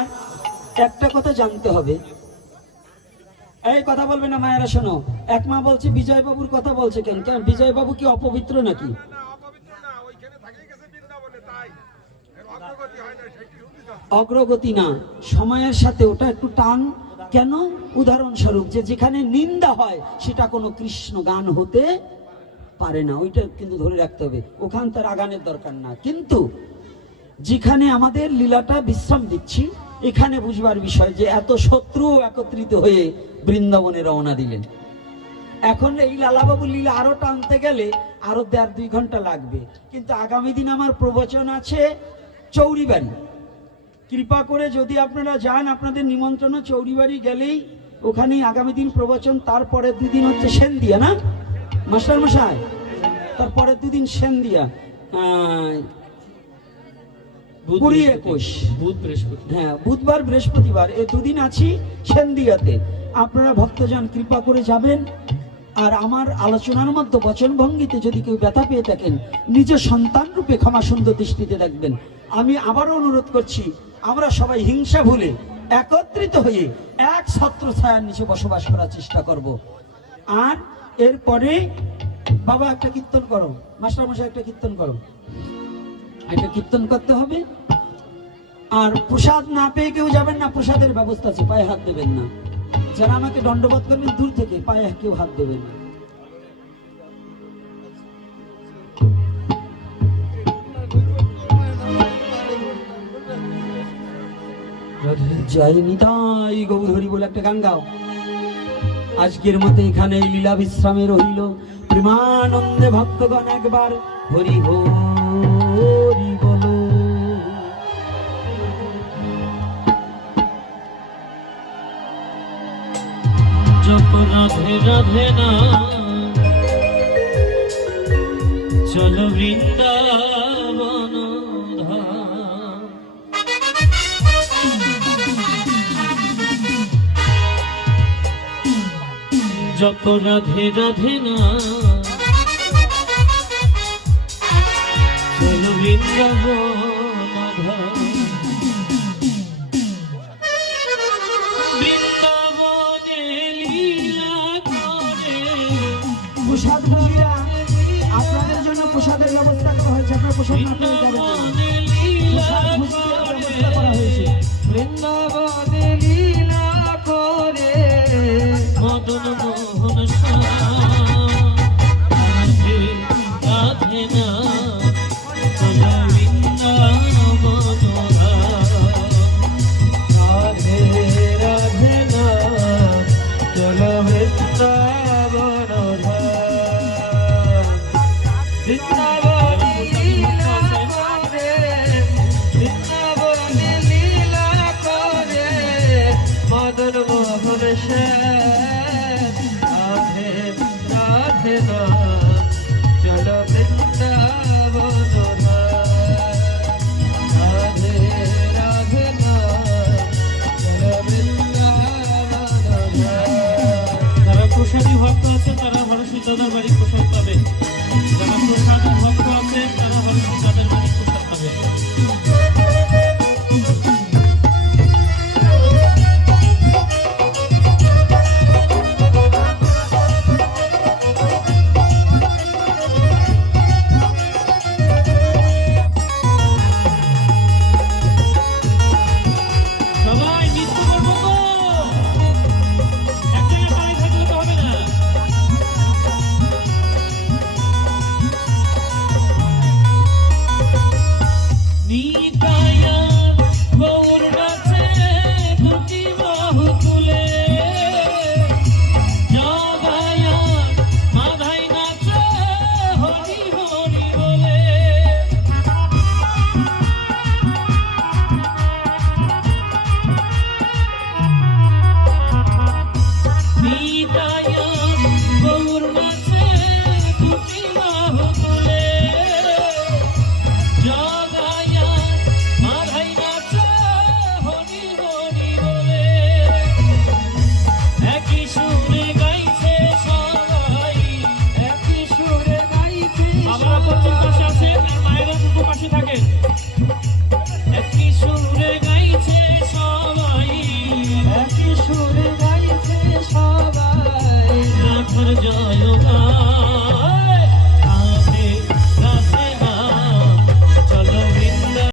একটা কথা জানতে হবে, এই কথা বলবে না মায়েরা, শোনো। এক মা বলছে বিজয় বাবুর কথা বলছে কেন? কেন বিজয় বাবু কি অপবিত্র নাকি? অগ্রগতি না, সময়ের সাথে ওটা একটু টান। কেন? উদাহরণস্বরূপ, যে যেখানে নিন্দা হয় সেটা কোনো কৃষ্ণ গান হতে পারে না, ওইটা কিন্তু ধরে রাখতে হবে। ওখান তার আগানের দরকার না। কিন্তু যেখানে আমাদের লীলাটা বিশ্রাম দিচ্ছি, এখানে বুঝবার বিষয় যে এত শত্রু একত্রিত হয়ে বৃন্দাবনে রওনা দিলেন। এখন এই লালাবাবুর লীলা আরো টানতে গেলে আরো 1.5-2 ঘন্টা লাগবে। কিন্তু আগামী দিন আমার প্রবচন আছে চৌরিবাড়ি। কৃপা করে যদি আপনারা যান, আপনাদের নিমন্ত্রণ, চৌরিবাড়ি গেলেই ওখানে আগামী দিন প্রবচন, তারপরে দুদিন হচ্ছে সেনদিয়া, না মাস্টার মশাই? তারপরে দুদিন সেনদিয়া, 20-21 বুধ বৃহস্পতি। হ্যাঁ, বুধবার বৃহস্পতিবার এই দুদিন আছি সেনদিয়াতে। আপনারা ভক্তজন কৃপা করে যাবেন। আর আমার আলোচনার মধ্যে বচন ভঙ্গিতে যদি কেউ ব্যথা পেয়ে থাকেন, নিজ সন্তান রূপে ক্ষমা সুন্দর দৃষ্টিতে দেখবেন। আমি আবারও অনুরোধ করছি, আমরা সবাই হিংসা ভুলে একত্রিত হয়ে এক ছত্র ছায়ার নিচে বসবাস করার চেষ্টা করব। আর এরপরে বাবা একটা কীর্তন করো, মাস্টার মশাই একটা কীর্তন করো, একটা কীর্তন করতে হবে। আর প্রসাদ না পেয়ে কেউ যাবেন না, প্রসাদের ব্যবস্থা আছে, পায়ে হাত দেবেন না। যারা আমাকে দণ্ডবোধ করবেন দূর থেকে, পায়ে কেউ হাত দেবেন না। জয় নিতাই গৌরহরি বলে একটা গান গাও। আজকের মতো এখানে লীলা বিশ্রামে রহিল। প্রেমানন্দে ভক্তগণ একবার হরি হরি বলো। জপ রাধে রাধে না, চলো বৃন্দাবন ধাম। জপ রাধে রাধে না, চলো বৃন্দাবন ধাম। প্রসাদ ভোগীরা, আপনাদের জন্য প্রসাদের ব্যবস্থা করা হয়েছে। আপনারা প্রসাদ না পেয়ে যাবেন না। প্রসাদ ভোগীদের ব্যবস্থা করা হয়েছে। বৃন্দাবনে লীলা করে মদন মোহন রাধে রাধে না, চলো বৃন্দাবন রাধে রাধে না, চলো বৃন্দাবন বৃন্দাবনে লীলা করে, বৃন্দাবনে লীলা করে মদন মোহন রাধে রাধে না, চলো বৃন্দাবন রাধে রাধে না, চলো বৃন্দাবন। যারা প্রসাদী ভক্ত আছে তারা ভারত দাদা বাড়ি